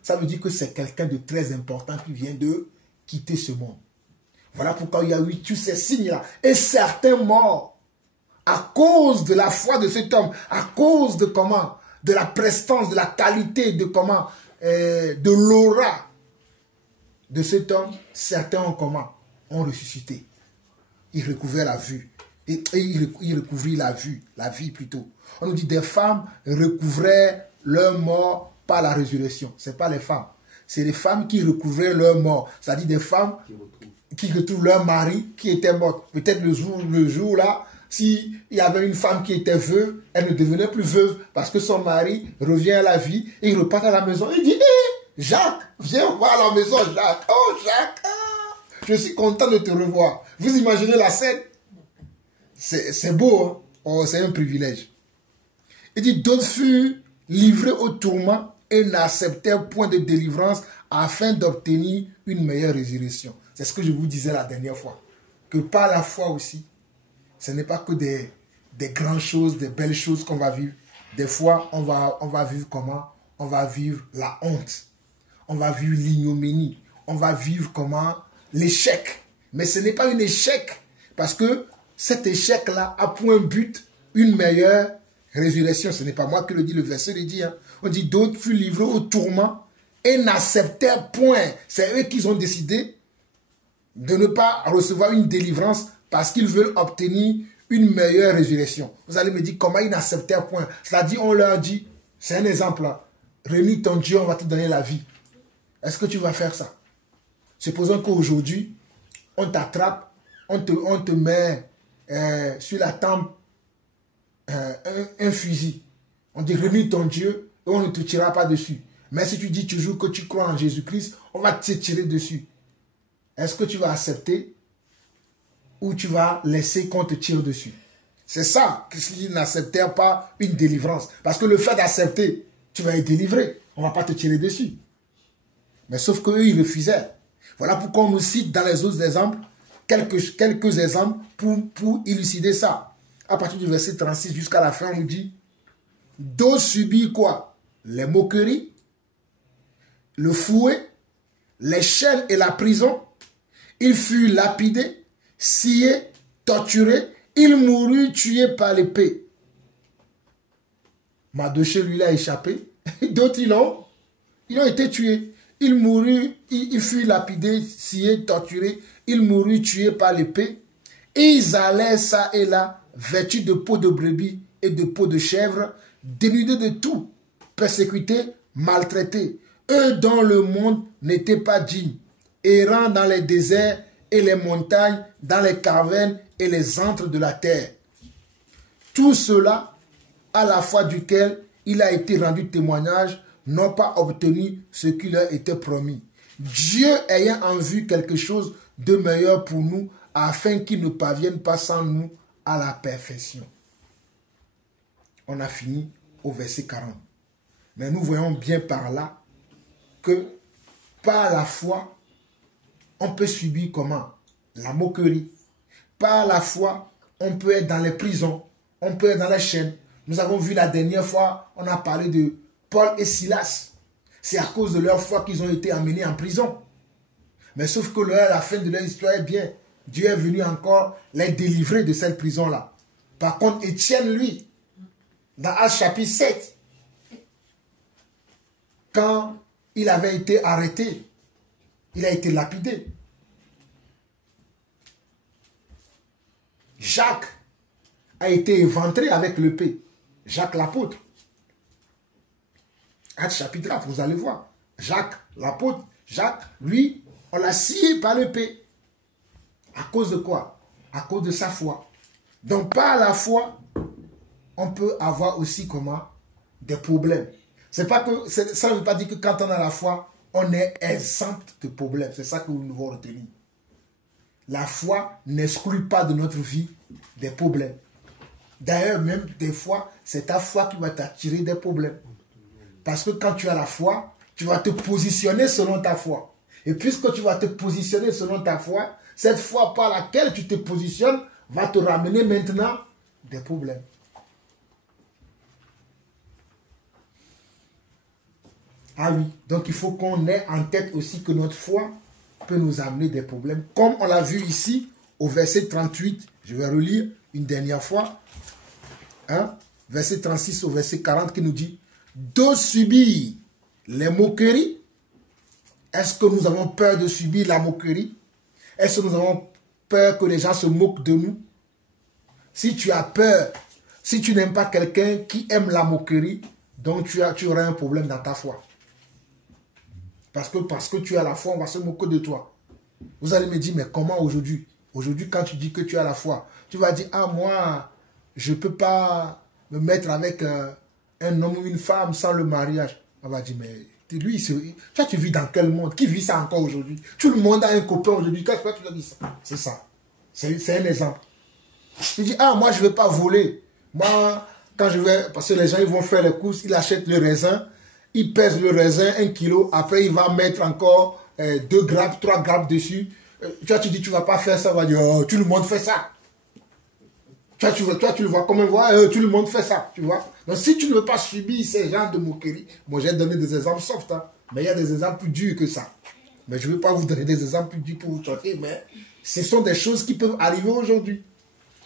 Ça veut dire que c'est quelqu'un de très important qui vient de quitter ce monde. Voilà pourquoi il y a eu tous ces signes-là. Et certains morts, à cause de la foi de cet homme, à cause de de la prestance, de la qualité, de de l'aura de cet homme, certains ont ressuscité. Ils recouvraient la vue. Et ils recouvraient la vie plutôt. On nous dit des femmes recouvraient leur mort par la résurrection. Ce n'est pas les femmes. C'est les femmes qui recouvraient leur mort. C'est-à-dire des femmes qui retrouvent leur mari qui était mort. Peut-être le jour là, s'il y avait une femme qui était veuve, elle ne devenait plus veuve parce que son mari revient à la vie et il repart à la maison. Il dit, hé, Jacques, viens voir à la maison, Jacques. Oh, Jacques, je suis content de te revoir. Vous imaginez la scène? C'est beau, hein? Oh, c'est un privilège. Il dit, d'autres furent livrés au tourment et n'acceptèrent point de délivrance afin d'obtenir une meilleure résurrection. C'est ce que je vous disais la dernière fois. Que par la foi aussi, ce n'est pas que des grandes choses, des belles choses qu'on va vivre. Des fois, on va vivre comment? On va vivre la honte. On va vivre l'ignominie. On va vivre l'échec. Mais ce n'est pas un échec. Parce que cet échec-là a pour un but une meilleure résurrection. Ce n'est pas moi qui le dis, le verset le dit. Hein. On dit d'autres furent livrés au tourment et n'acceptèrent point. C'est eux qui ont décidé de ne pas recevoir une délivrance parce qu'ils veulent obtenir une meilleure résurrection. Vous allez me dire comment ils n'acceptèrent point. C'est-à-dire on leur dit, c'est un exemple là, réunis ton Dieu, on va te donner la vie. Est-ce que tu vas faire ça? Supposons qu'aujourd'hui, on t'attrape, on te met sur la tempe un fusil. On dit réunis ton Dieu et on ne te tirera pas dessus. Mais si tu dis toujours que tu crois en Jésus-Christ, on va te tirer dessus. Est-ce que tu vas accepter où tu vas laisser qu'on te tire dessus. C'est ça qu'ils n'acceptèrent pas une délivrance. Parce que le fait d'accepter, tu vas être délivré. On ne va pas te tirer dessus. Mais sauf qu'eux, ils refusaient. Voilà pourquoi on nous cite dans les autres exemples, quelques exemples pour élucider ça. À partir du verset 36 jusqu'à la fin, on nous dit, d'où subir quoi? Les moqueries, le fouet, les chaînes et la prison. Il fut lapidé, scié, torturé. Il mourut tué par l'épée. Mardochée, lui, l'a échappé. D'autres, ils ont été tués. Il mourut, il fut lapidé, scié, torturé. Il mourut tué par l'épée. Et ils allaient ça et là, vêtus de peau de brebis et de peau de chèvre, dénudés de tout, persécutés, maltraités. Eux dont le monde n'était pas digne, errant dans les déserts et les montagnes, dans les cavernes et les antres de la terre. Tout cela, à la foi duquel il a été rendu témoignage, n'ont pas obtenu ce qui leur était promis. Dieu ayant en vue quelque chose de meilleur pour nous, afin qu'ils ne parviennent pas sans nous à la perfection. On a fini au verset 40. Mais nous voyons bien par là que par la foi, on peut subir comment? La moquerie. Par la foi, on peut être dans les prisons, on peut être dans les chaînes. Nous avons vu la dernière fois, on a parlé de Paul et Silas. C'est à cause de leur foi qu'ils ont été emmenés en prison. Mais sauf que la fin de leur histoire est bien. Dieu est venu encore les délivrer de cette prison-là. Par contre, Étienne, lui, dans Actes chapitre 7, quand il avait été arrêté, il a été lapidé. Jacques a été éventré avec l'épée. Jacques l'apôtre. Actes chapitre 4, vous allez voir. Jacques l'apôtre, Jacques, lui, on l'a scié par l'épée. À cause de quoi? À cause de sa foi. Donc par la foi, on peut avoir aussi comment? Des problèmes. C'est pas que, ça ne veut pas dire que quand on a la foi, on est exempt de problèmes. C'est ça que nous devons retenir. La foi n'exclut pas de notre vie des problèmes. D'ailleurs, même des fois, c'est ta foi qui va t'attirer des problèmes. Parce que quand tu as la foi, tu vas te positionner selon ta foi. Et puisque tu vas te positionner selon ta foi, cette foi par laquelle tu te positionnes va te ramener maintenant des problèmes. Ah oui, donc il faut qu'on ait en tête aussi que notre foi peut nous amener des problèmes. Comme on l'a vu ici, au verset 38, je vais relire une dernière fois, hein, verset 36 au verset 40 qui nous dit, de subir les moqueries. Est-ce que nous avons peur de subir la moquerie? Est-ce que nous avons peur que les gens se moquent de nous? Si tu as peur, si tu n'aimes pas quelqu'un qui aime la moquerie, donc tu auras un problème dans ta foi. Parce que tu as la foi, on va se moquer de toi. Vous allez me dire, mais comment aujourd'hui? Aujourd'hui, quand tu dis que tu as la foi, tu vas dire, ah moi, je ne peux pas me mettre avec un homme ou une femme sans le mariage. On va dire, mais lui, tu vis dans quel monde? Qui vit ça encore aujourd'hui? Tout le monde a un copain aujourd'hui. Qu'est-ce que tu as dit ça? C'est ça. C'est un exemple. Tu dis, ah moi, je ne vais pas voler. Moi, quand je vais, parce que les gens, ils vont faire les courses, ils achètent le raisin. Il pèse le raisin 1 kilo, après il va mettre encore 2 grappes, 3 grappes dessus. Tu dis, tu ne vas pas faire ça, on va dire, oh, tout le monde fait ça. Tu le vois comme un voix, tout le monde fait ça, tu vois. Donc si tu ne veux pas subir ces genres de moqueries, moi j'ai donné des exemples soft, hein, mais il y a des exemples plus durs que ça. Mais je ne veux pas vous donner des exemples plus durs pour vous choquer, mais ce sont des choses qui peuvent arriver aujourd'hui.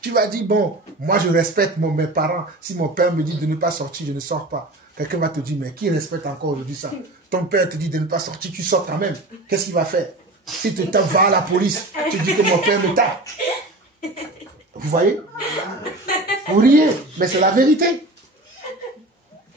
Tu vas dire, bon, moi je respecte mes parents. Si mon père me dit de ne pas sortir, je ne sors pas. Quelqu'un va te dire, mais qui respecte encore aujourd'hui ça? Ton père te dit de ne pas sortir, tu sors quand même. Qu'est-ce qu'il va faire? Si tu vas à la police, tu dis que mon père me tape. Vous voyez? Vous riez, mais c'est la vérité.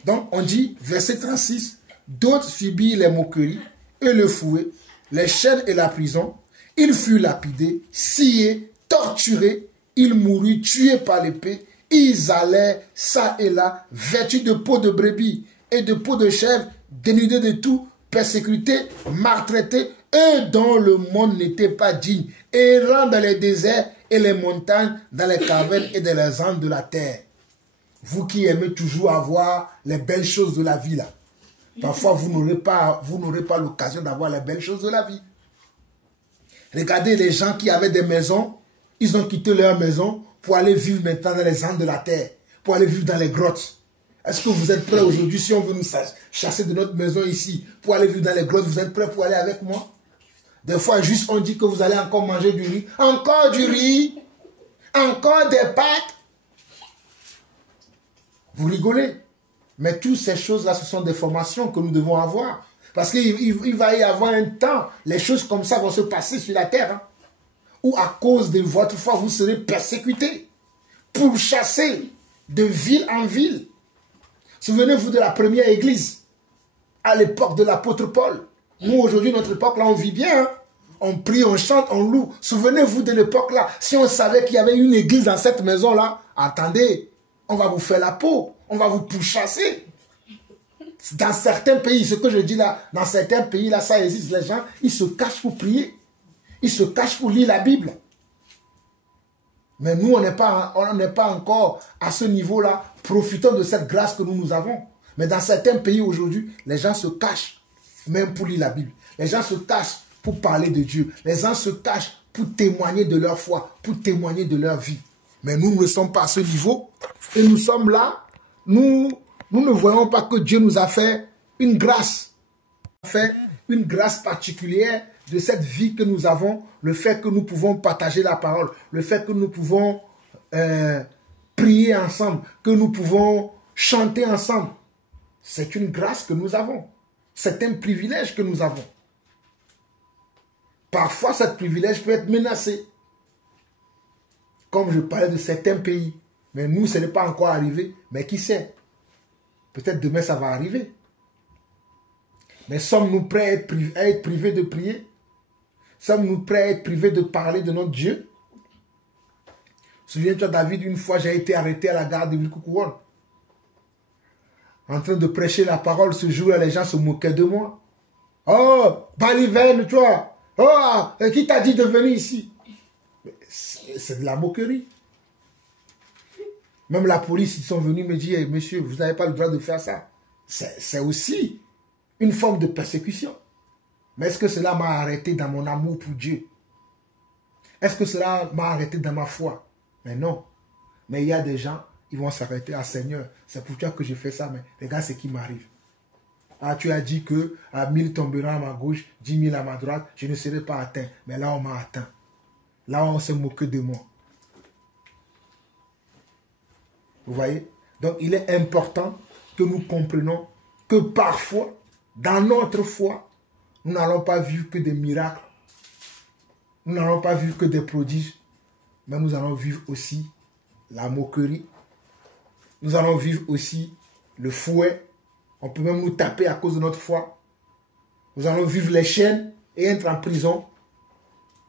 Donc on dit, verset 36, d'autres subirent les moqueries et le fouet, les chaînes et la prison. Il fut lapidé, scié, torturé, il mourut, tué par l'épée. Ils allaient, ça et là, vêtus de peau de brebis et de peau de chèvre, dénudés de tout, persécutés, maltraités, eux dont le monde n'était pas digne, errant dans les déserts et les montagnes dans les cavernes et dans les andes de la terre. Vous qui aimez toujours avoir les belles choses de la vie là. Parfois, vous n'aurez pas l'occasion d'avoir les belles choses de la vie. Regardez les gens qui avaient des maisons, ils ont quitté leur maison pour aller vivre maintenant dans les andes de la terre, pour aller vivre dans les grottes. Est-ce que vous êtes prêts aujourd'hui, si on veut nous chasser de notre maison ici, pour aller vivre dans les grottes, vous êtes prêts pour aller avec moi? Des fois, juste on dit que vous allez encore manger du riz. Encore du riz? Encore des pâtes? Vous rigolez. Mais toutes ces choses-là, ce sont des formations que nous devons avoir. Parce qu'il va y avoir un temps, les choses comme ça vont se passer sur la terre. Hein, où à cause de votre foi, vous serez persécutés, pourchassés de ville en ville. Souvenez-vous de la première église, à l'époque de l'apôtre Paul. Nous, aujourd'hui, notre époque, là, on vit bien. Hein? On prie, on chante, on loue. Souvenez-vous de l'époque, là. Si on savait qu'il y avait une église dans cette maison-là, attendez, on va vous faire la peau. On va vous pourchasser. Dans certains pays, ce que je dis là, dans certains pays, là, ça existe. Les gens, ils se cachent pour prier. Ils se cachent pour lire la Bible. Mais nous, on n'est pas encore à ce niveau-là. Profitons de cette grâce que nous avons. Mais dans certains pays aujourd'hui, les gens se cachent même pour lire la Bible. Les gens se cachent pour parler de Dieu. Les gens se cachent pour témoigner de leur foi, pour témoigner de leur vie. Mais nous ne sommes pas à ce niveau. Et nous sommes là. Nous ne voyons pas que Dieu nous a fait une grâce. Fait une grâce particulière de cette vie que nous avons, le fait que nous pouvons partager la parole, le fait que nous pouvons prier ensemble, que nous pouvons chanter ensemble. C'est une grâce que nous avons. C'est un privilège que nous avons. Parfois, ce privilège peut être menacé. Comme je parlais de certains pays. Mais nous, ce n'est pas encore arrivé. Mais qui sait? Peut-être demain, ça va arriver. Mais sommes-nous prêts à être privés de prier? Sommes-nous prêts à être privés de parler de notre Dieu? Souviens-toi, David, une fois, j'ai été arrêté à la gare de Vilcoukouron. En train de prêcher la parole, ce jour-là, les gens se moquaient de moi. Oh, Baliverne, tu vois. Oh, qui t'a dit de venir ici? C'est de la moquerie. Même la police, ils sont venus me dire, hey, monsieur, vous n'avez pas le droit de faire ça. C'est aussi une forme de persécution. Mais est-ce que cela m'a arrêté dans mon amour pour Dieu? Est-ce que cela m'a arrêté dans ma foi? Mais non. Mais il y a des gens, ils vont s'arrêter. Ah Seigneur, c'est pour toi que je fais ça, mais regarde ce qui m'arrive. Ah, tu as dit que à 1000 tomberont à ma gauche, 10 000 à ma droite, je ne serai pas atteint. Mais là, on m'a atteint. Là, on s'est moqué de moi. Vous voyez? Donc, il est important que nous comprenions que parfois, dans notre foi, nous n'allons pas vivre que des miracles. Nous n'allons pas vivre que des prodiges. Mais nous allons vivre aussi la moquerie. Nous allons vivre aussi le fouet. On peut même nous taper à cause de notre foi. Nous allons vivre les chaînes et être en prison.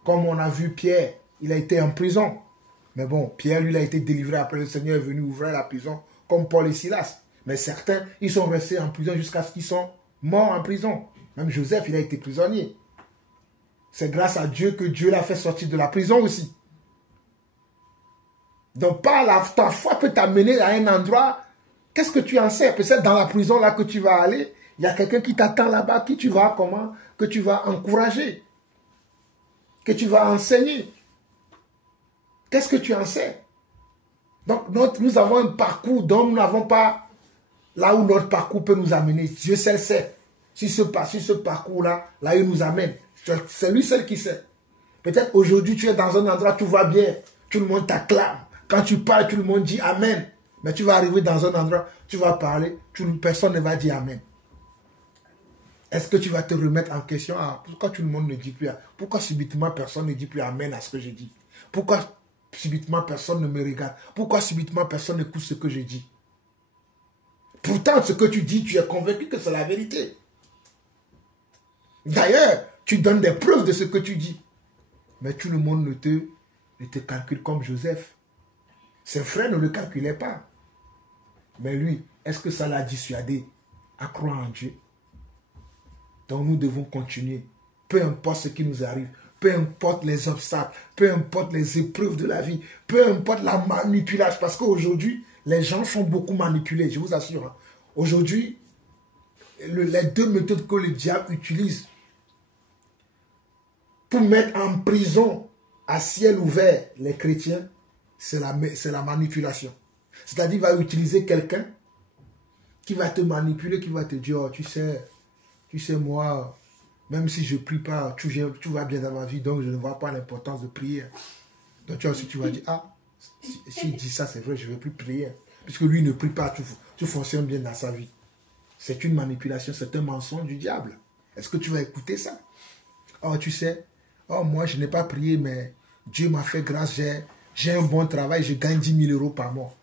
Comme on a vu Pierre, il a été en prison. Mais bon, Pierre, lui, il a été délivré après le Seigneur est venu ouvrir la prison, comme Paul et Silas. Mais certains, ils sont restés en prison jusqu'à ce qu'ils sont morts en prison. Même Joseph, il a été prisonnier. C'est grâce à Dieu que Dieu l'a fait sortir de la prison aussi. Donc, ta foi peut t'amener à un endroit. Qu'est-ce que tu en sais? Peut-être dans la prison là que tu vas aller, il y a quelqu'un qui t'attend là-bas, que tu vas encourager, que tu vas enseigner. Qu'est-ce que tu en sais? Donc, nous avons un parcours dont nous n'avons pas là où notre parcours peut nous amener. Dieu seul sait. Si ce parcours-là, là, il nous amène. C'est lui seul qui sait. Peut-être aujourd'hui, tu es dans un endroit, tout va bien. Tout le monde t'acclame. Quand tu parles, tout le monde dit Amen. Mais tu vas arriver dans un endroit, tu vas parler, personne ne va dire Amen. Est-ce que tu vas te remettre en question? Ah, pourquoi tout le monde ne dit plus? Pourquoi subitement personne ne dit plus Amen à ce que je dis? Pourquoi subitement personne ne me regarde? Pourquoi subitement personne n'écoute ce que je dis? Pourtant, ce que tu dis, tu es convaincu que c'est la vérité. D'ailleurs, tu donnes des preuves de ce que tu dis. Mais tout le monde ne te calcule comme Joseph. Ses frères ne le calculaient pas. Mais lui, est-ce que ça l'a dissuadé à croire en Dieu? Donc nous devons continuer. Peu importe ce qui nous arrive, peu importe les obstacles, peu importe les épreuves de la vie, peu importe la manipulation. Parce qu'aujourd'hui, les gens sont beaucoup manipulés, je vous assure. Hein. Aujourd'hui, les deux méthodes que le diable utilise pour mettre en prison à ciel ouvert les chrétiens, c'est la manipulation. C'est-à-dire, il va utiliser quelqu'un qui va te manipuler, qui va te dire, oh, tu sais, moi, même si je ne prie pas, tout va bien dans ma vie, donc je ne vois pas l'importance de prier. Donc tu vas dire, ah, s'il dit ça, c'est vrai, je ne vais plus prier. Puisque lui ne prie pas, tout fonctionne bien dans sa vie. C'est une manipulation, c'est un mensonge du diable. Est-ce que tu vas écouter ça? Oh, tu sais, oh, moi, je n'ai pas prié, mais Dieu m'a fait grâce, j'ai un bon travail, je gagne 10 000 € par mois.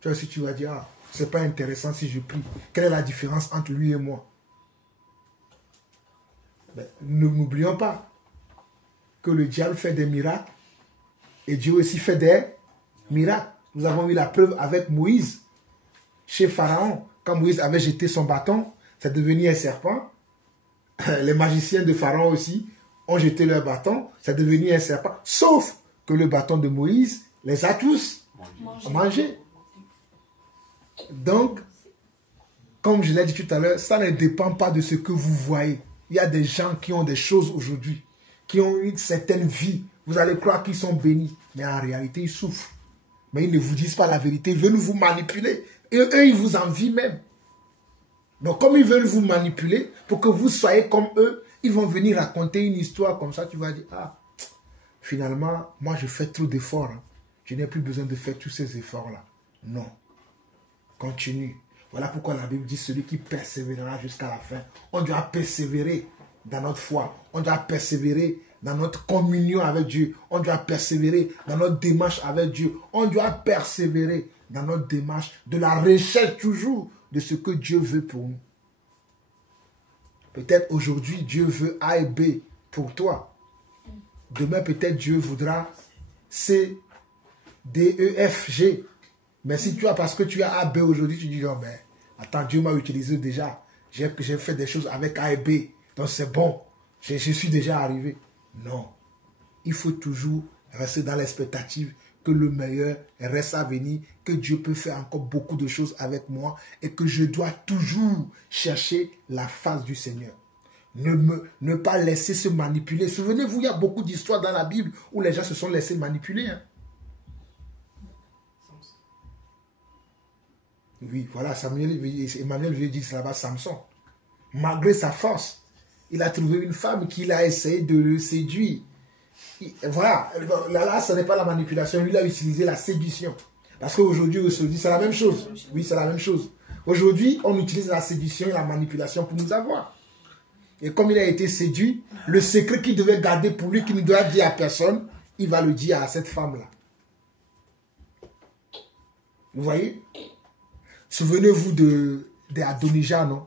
Tu vois, si tu vas dire, ah, c'est pas intéressant si je prie. Quelle est la différence entre lui et moi? Ben, n'oublions pas que le diable fait des miracles et Dieu aussi fait des miracles. Nous avons eu la preuve avec Moïse chez Pharaon. Quand Moïse avait jeté son bâton, c'est devenu un serpent. Les magiciens de Pharaon aussi ont jeté leur bâton, c'est devenu un serpent. Sauf que le bâton de Moïse les a tous mangés. Donc, comme je l'ai dit tout à l'heure, ça ne dépend pas de ce que vous voyez. Il y a des gens qui ont des choses aujourd'hui, qui ont une certaine vie. Vous allez croire qu'ils sont bénis, mais en réalité, ils souffrent. Mais ils ne vous disent pas la vérité, ils veulent vous manipuler. Et eux, ils vous envient même. Donc, comme ils veulent vous manipuler, pour que vous soyez comme eux, ils vont venir raconter une histoire comme ça. Tu vas dire, ah, finalement, moi, je fais trop d'efforts. Hein. Je n'ai plus besoin de faire tous ces efforts-là. Non. Continue. Voilà pourquoi la Bible dit, celui qui persévérera jusqu'à la fin. On doit persévérer dans notre foi. On doit persévérer dans notre communion avec Dieu. On doit persévérer dans notre démarche avec Dieu. On doit persévérer dans notre démarche de la recherche toujours de ce que Dieu veut pour nous. Peut-être aujourd'hui, Dieu veut A et B pour toi. Demain, peut-être Dieu voudra C, D, E, F, G. Mais si tu as, parce que tu as A, B aujourd'hui, tu dis, non, mais attends, Dieu m'a utilisé déjà. J'ai fait des choses avec A et B. Donc c'est bon. Je suis déjà arrivé. Non. Il faut toujours rester dans l'expectative que le meilleur reste à venir, que Dieu peut faire encore beaucoup de choses avec moi et que je dois toujours chercher la face du Seigneur. Ne pas laisser se manipuler. Souvenez-vous, il y a beaucoup d'histoires dans la Bible où les gens se sont laissés manipuler. Hein. Oui, voilà, Emmanuel lui dit là-bas, Samson. Malgré sa force, il a trouvé une femme qu'il a essayé de le séduire. Voilà, là, ce n'est pas la manipulation, lui, il a utilisé la séduction. Parce qu'aujourd'hui, c'est la même chose. Oui, c'est la même chose. Aujourd'hui, on utilise la séduction et la manipulation pour nous avoir. Et comme il a été séduit, le secret qu'il devait garder pour lui, qu'il ne doit dire à personne, il va le dire à cette femme-là. Vous voyez? Souvenez-vous d'Adonijah, non?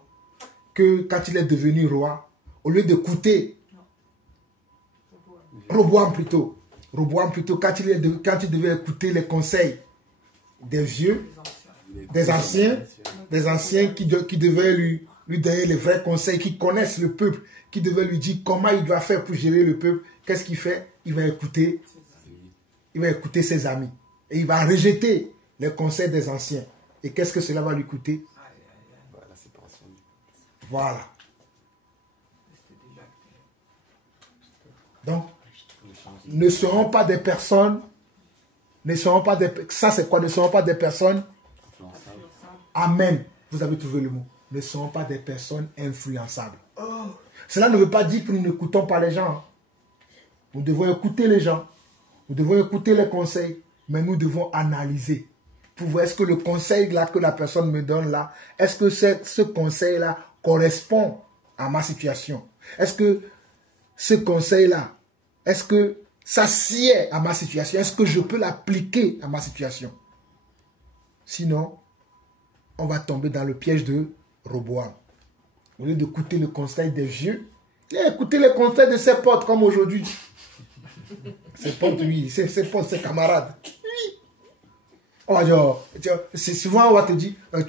Que quand il est devenu roi, au lieu d'écouter, Roboam plutôt, quand il devait écouter les conseils des vieux, des anciens qui devaient lui donner les vrais conseils, qui connaissent le peuple, qui devaient lui dire comment il doit faire pour gérer le peuple, qu'est-ce qu'il fait? Il va écouter ses amis. Et il va rejeter les conseils des anciens. Et qu'est-ce que cela va lui coûter? Voilà. Donc, ne seront pas des personnes, ça c'est quoi? Ne seront pas des personnes, amen, vous avez trouvé le mot, ne seront pas des personnes influençables. Cela ne veut pas dire que nous n'écoutons pas les gens. Nous devons écouter les gens, nous devons écouter les conseils, mais nous devons analyser. Pour voir est-ce que le conseil là que la personne me donne là, est-ce que ce conseil là correspond à ma situation? Est-ce que ce conseil là, est-ce que ça sied à ma situation? Est-ce que je peux l'appliquer à ma situation? Sinon, on va tomber dans le piège de Roboam. Au lieu d'écouter le conseil des vieux, il a écouté les conseils de ses potes comme aujourd'hui. Ses potes, oui, ses potes, ses camarades. On va dire, c'est souvent on va te dire, quand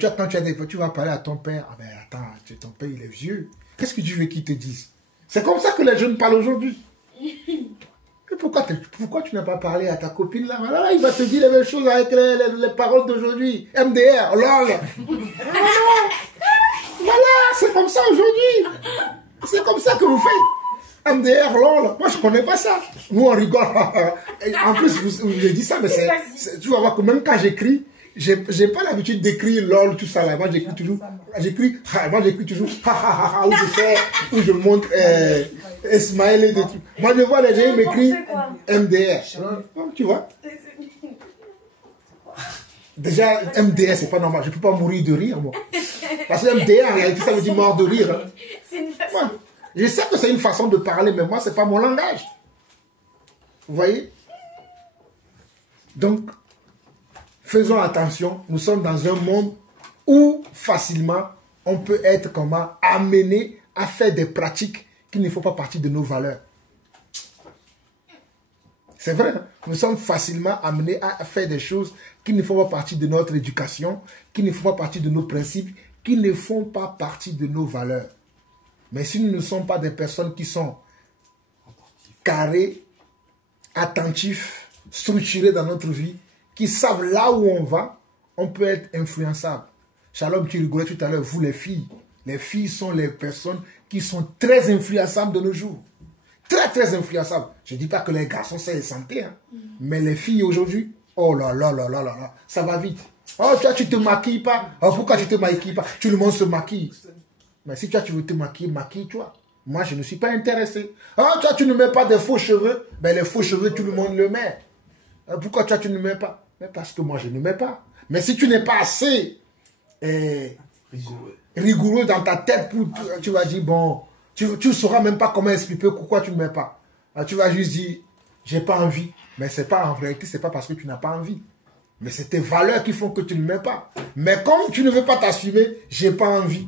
tu vas parler à ton père, ah ben attends, ton père il est vieux. Qu'est-ce que tu veux qu'il te dise? C'est comme ça que les jeunes parlent aujourd'hui. Et pourquoi tu n'as pas parlé à ta copine là? Voilà, il va te dire les mêmes choses avec les paroles d'aujourd'hui. MDR, lol. Voilà, c'est comme ça aujourd'hui. C'est comme ça que vous faites. MDR, lol. Moi, je ne connais pas ça. Nous, on rigole. En plus, je dis ça, mais tu vas voir que même quand j'écris, j'ai pas l'habitude d'écrire lol, tout ça là. Moi, j'écris toujours, où je montre smile et des trucs. Moi, je vois les gens m'écrire MDR. Tu vois? Déjà, MDR, c'est pas normal. Je peux pas mourir de rire, moi. Parce que MDR, en réalité, ça veut dire mort de rire. Hein. C'est une façon. Ouais. Je sais que c'est une façon de parler, mais moi, c'est pas mon langage. Vous voyez? Donc, faisons attention. Nous sommes dans un monde où, facilement, on peut être amené à faire des pratiques qui ne font pas partie de nos valeurs. C'est vrai, hein? Nous sommes facilement amenés à faire des choses qui ne font pas partie de notre éducation, qui ne font pas partie de nos principes, qui ne font pas partie de nos valeurs. Mais si nous ne sommes pas des personnes qui sont carrées, attentifs, structurées dans notre vie, qui savent là où on va, on peut être influençable. Shalom, tu rigolais tout à l'heure, vous les filles sont les personnes qui sont très influençables de nos jours. Très, très influençables. Je ne dis pas que les garçons, c'est santé, hein. Mais les filles aujourd'hui, oh là là là là là là, ça va vite. Oh, toi, tu te maquilles pas. Oh, pourquoi tu te maquilles pas? Tout le monde se maquille. Mais si toi, tu veux te maquiller, maquille-toi. Moi, je ne suis pas intéressé. Oh, toi, tu ne mets pas de faux cheveux. Ben, les faux cheveux, tout le monde le met. Pourquoi toi, tu ne mets pas? Mais parce que moi, je ne mets pas. Mais si tu n'es pas assez rigoureux dans ta tête, tu vas dire, bon, tu ne sauras même pas comment expliquer pourquoi tu ne mets pas. Tu vas juste dire, j'ai pas envie. Mais c'est pas en réalité, c'est pas parce que tu n'as pas envie. Mais c'est tes valeurs qui font que tu ne mets pas. Mais comme tu ne veux pas t'assumer, j'ai pas envie.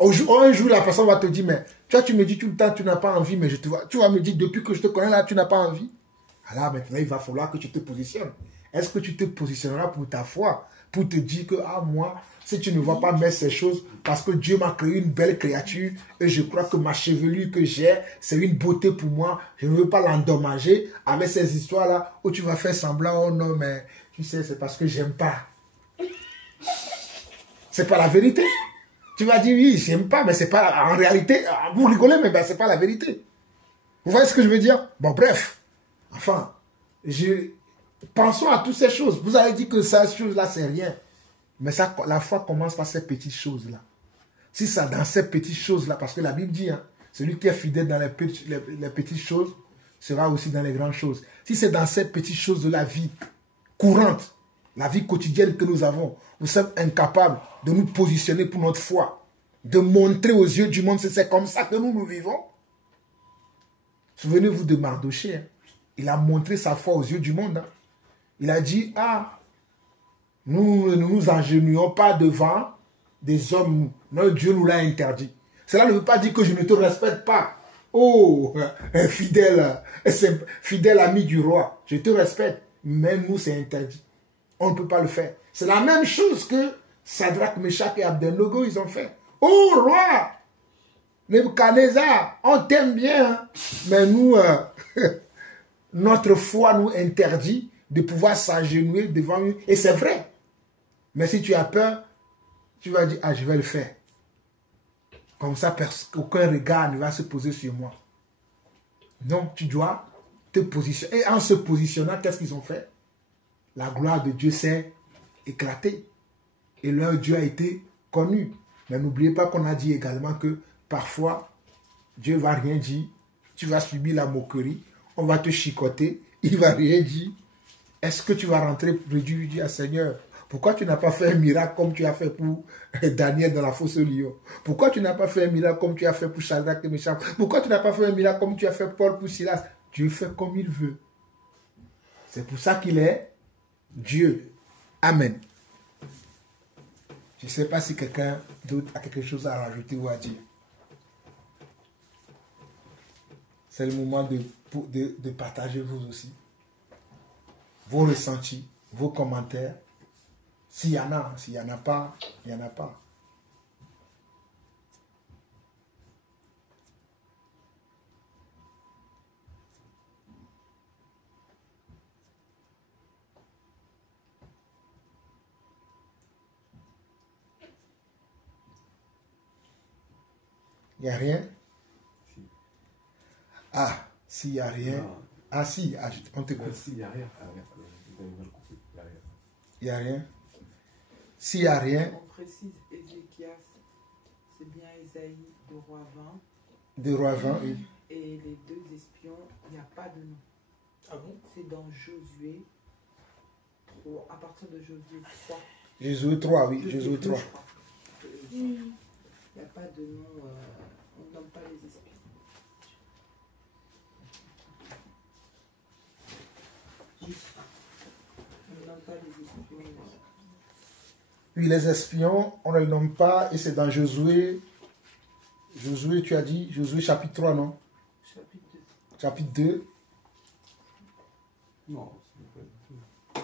Un jour, la personne va te dire, mais toi, tu me dis tout le temps, tu n'as pas envie, mais tu vas me dire, depuis que je te connais là, tu n'as pas envie. Alors maintenant, il va falloir que tu te positionnes. Est-ce que tu te positionneras pour ta foi? Pour te dire que, ah, moi, si tu ne vas pas mettre ces choses, parce que Dieu m'a créé une belle créature, et je crois que ma chevelure que j'ai, c'est une beauté pour moi, je ne veux pas l'endommager avec ces histoires-là, où tu vas faire semblant, oh non, mais tu sais, c'est parce que j'aime pas. C'est pas la vérité. Tu vas dire, oui, j'aime pas, mais c'est pas, en réalité, vous rigolez, mais ben, c'est pas la vérité. Vous voyez ce que je veux dire? Bon, bref. Enfin, pensons à toutes ces choses. Vous avez dit que ces choses-là, c'est rien. Mais ça, la foi commence par ces petites choses-là. Si ça, dans ces petites choses-là, parce que la Bible dit, hein, celui qui est fidèle dans les petites choses sera aussi dans les grandes choses. Si c'est dans ces petites choses de la vie courante, la vie quotidienne que nous avons, nous sommes incapables de nous positionner pour notre foi, de montrer aux yeux du monde, c'est comme ça que nous vivons. Souvenez-vous de Mardochée, hein. Il a montré sa foi aux yeux du monde. Hein. Il a dit, ah, nous ne nous agenouillons pas devant des hommes. Notre Dieu nous l'a interdit. Cela ne veut pas dire que je ne te respecte pas. Oh, fidèle ami du roi, je te respecte. Mais nous, c'est interdit. On ne peut pas le faire. C'est la même chose que Shadrach, Meshach et Abednego, ils ont fait. Oh, roi, Nebuchadnezzar, on t'aime bien. Hein? Mais nous, notre foi nous interdit de pouvoir s'agenouiller devant lui. Et c'est vrai. Mais si tu as peur, tu vas dire, ah, je vais le faire. Comme ça, aucun regard ne va se poser sur moi. Non, tu dois te positionner. Et en se positionnant, qu'est-ce qu'ils ont fait? La gloire de Dieu s'est éclatée. Et leur Dieu a été connu. Mais n'oubliez pas qu'on a dit également que parfois, Dieu ne va rien dire. Tu vas subir la moquerie. On va te chicoter. Il ne va rien dire. Est-ce que tu vas rentrer près Dieu et dire, Seigneur, pourquoi tu n'as pas fait un miracle comme tu as fait pour Daniel dans la fosse au lion? Pourquoi tu n'as pas fait un miracle comme tu as fait pour Shadrach et Meshach? Pourquoi tu n'as pas fait un miracle comme tu as fait Paul pour Silas? Dieu fait comme il veut. C'est pour ça qu'il est Dieu. Amen. Je ne sais pas si quelqu'un d'autre a quelque chose à rajouter ou à dire. C'est le moment de partager vous aussi. Vos ressentis, vos commentaires. S'il y en a, s'il n'y en a pas, il n'y en a pas. Il n'y a rien. Si. Ah, s'il n'y a rien. Non. Ah si, on t'écoute. Si, il n'y a rien. Ah, regarde, vous avez mal compris. Il n'y a rien. Il n'y a rien. S'il n'y a rien, On précise Ézéchias, c'est bien Ésaïe de Roi 20. de roi 20, oui. Et les deux espions, il n'y a pas de nom. Ah bon? C'est dans Josué 3, à partir de Josué 3. Josué 3, oui, Josué 3. je crois. Il n'y a pas de nom, on ne nomme pas les espions. On ne nomme pas les espions. Puis les espions, on ne les nomme pas, et c'est dans Josué. Josué, tu as dit, Josué chapitre 3, non? Chapitre 2. Chapitre 2. Non, c'est pas.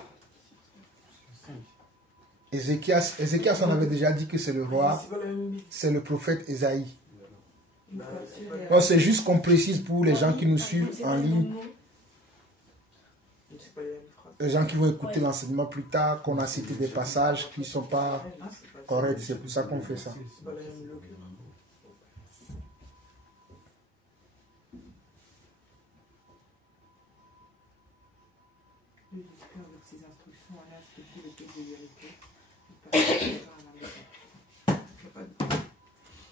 C'est 5. Ézéchias, on avait déjà dit que c'est le roi, C'est pas la même Bible. c'est le prophète Ésaïe. Une Bah, fois c'est sur pas- les- Non, c'est juste qu'on précise pour les gens qui nous suivent en ligne, C'est pas les mêmes phrases. les gens qui vont écouter l'enseignement plus tard, qu'on a cité des passages qui ne sont pas Ah, c'est pas ça. corrects. C'est pour ça qu'on fait ça. C'est pas la même logique. Le discours avec ses instructions en respecter le texte de vérité. Il passe à la maison. Il n'y a pas de-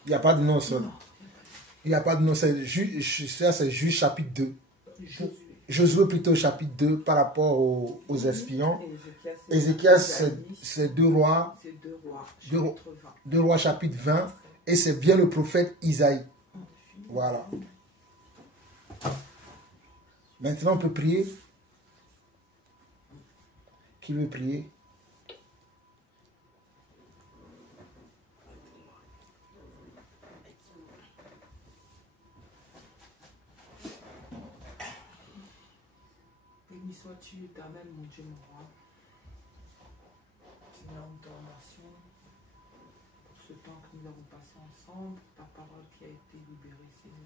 Il n'y a pas de nom seul. Il n'y a pas de nom. Ça, c'est juste chapitre 2. Josué. Josué plutôt chapitre 2 par rapport aux espions. Et Ézéchias, Ésaïe, c'est 2 rois, c'est 2 rois, Deux rois. chapitre 20. 2 rois chapitre 20. Et c'est bien le prophète Isaïe. Voilà. Maintenant, on peut prier. Qui veut prier? Béni sois-tu, éternel, mon Dieu, mon roi. Seigneur, nous te remercions pour ce temps que nous avons passé ensemble, ta parole qui a été libérée, Seigneur.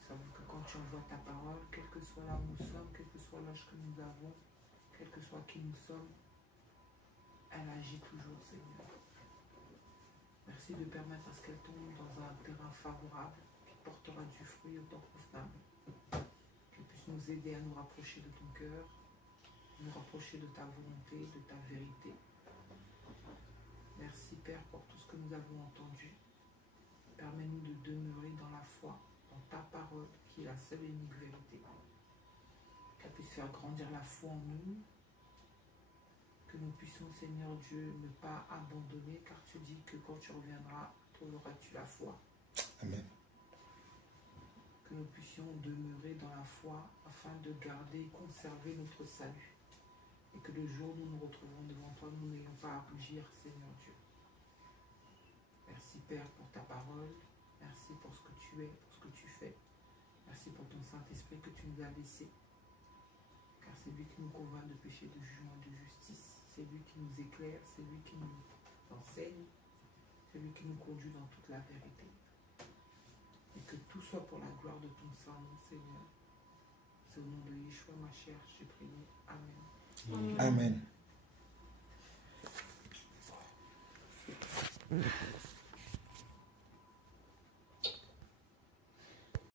Nous savons que quand tu envoies ta parole, quel que soit là où nous sommes, quel que soit l'âge que nous avons, quel que soit qui nous sommes, elle agit toujours, Seigneur. Merci de permettre à ce qu'elle tombe dans un terrain favorable qui portera du fruit au temps convenable. Qu'elle puisse nous aider à nous rapprocher de ton cœur, nous rapprocher de ta volonté, de ta vérité. Merci Père pour tout ce que nous avons entendu. Permets-nous de demeurer dans la foi, dans ta parole qui est la seule et unique vérité. Qu'elle puisse faire grandir la foi en nous. Que nous puissions, Seigneur Dieu, ne pas abandonner, car tu dis que quand tu reviendras, trouveras-tu la foi. Amen. Que nous puissions demeurer dans la foi afin de garder et conserver notre salut. Et que le jour où nous nous retrouverons devant toi, nous n'ayons pas à rougir, Seigneur Dieu. Merci Père pour ta parole. Merci pour ce que tu es, pour ce que tu fais. Merci pour ton Saint-Esprit que tu nous as laissé. Car c'est lui qui nous convainc de péché, de jugement, de justice. C'est lui qui nous éclaire, c'est lui qui nous enseigne, c'est lui qui nous conduit dans toute la vérité. Et que tout soit pour la gloire de ton Saint-Nom, Seigneur. C'est au nom de Yeshua, ma chère, j'ai prié. Amen. Amen.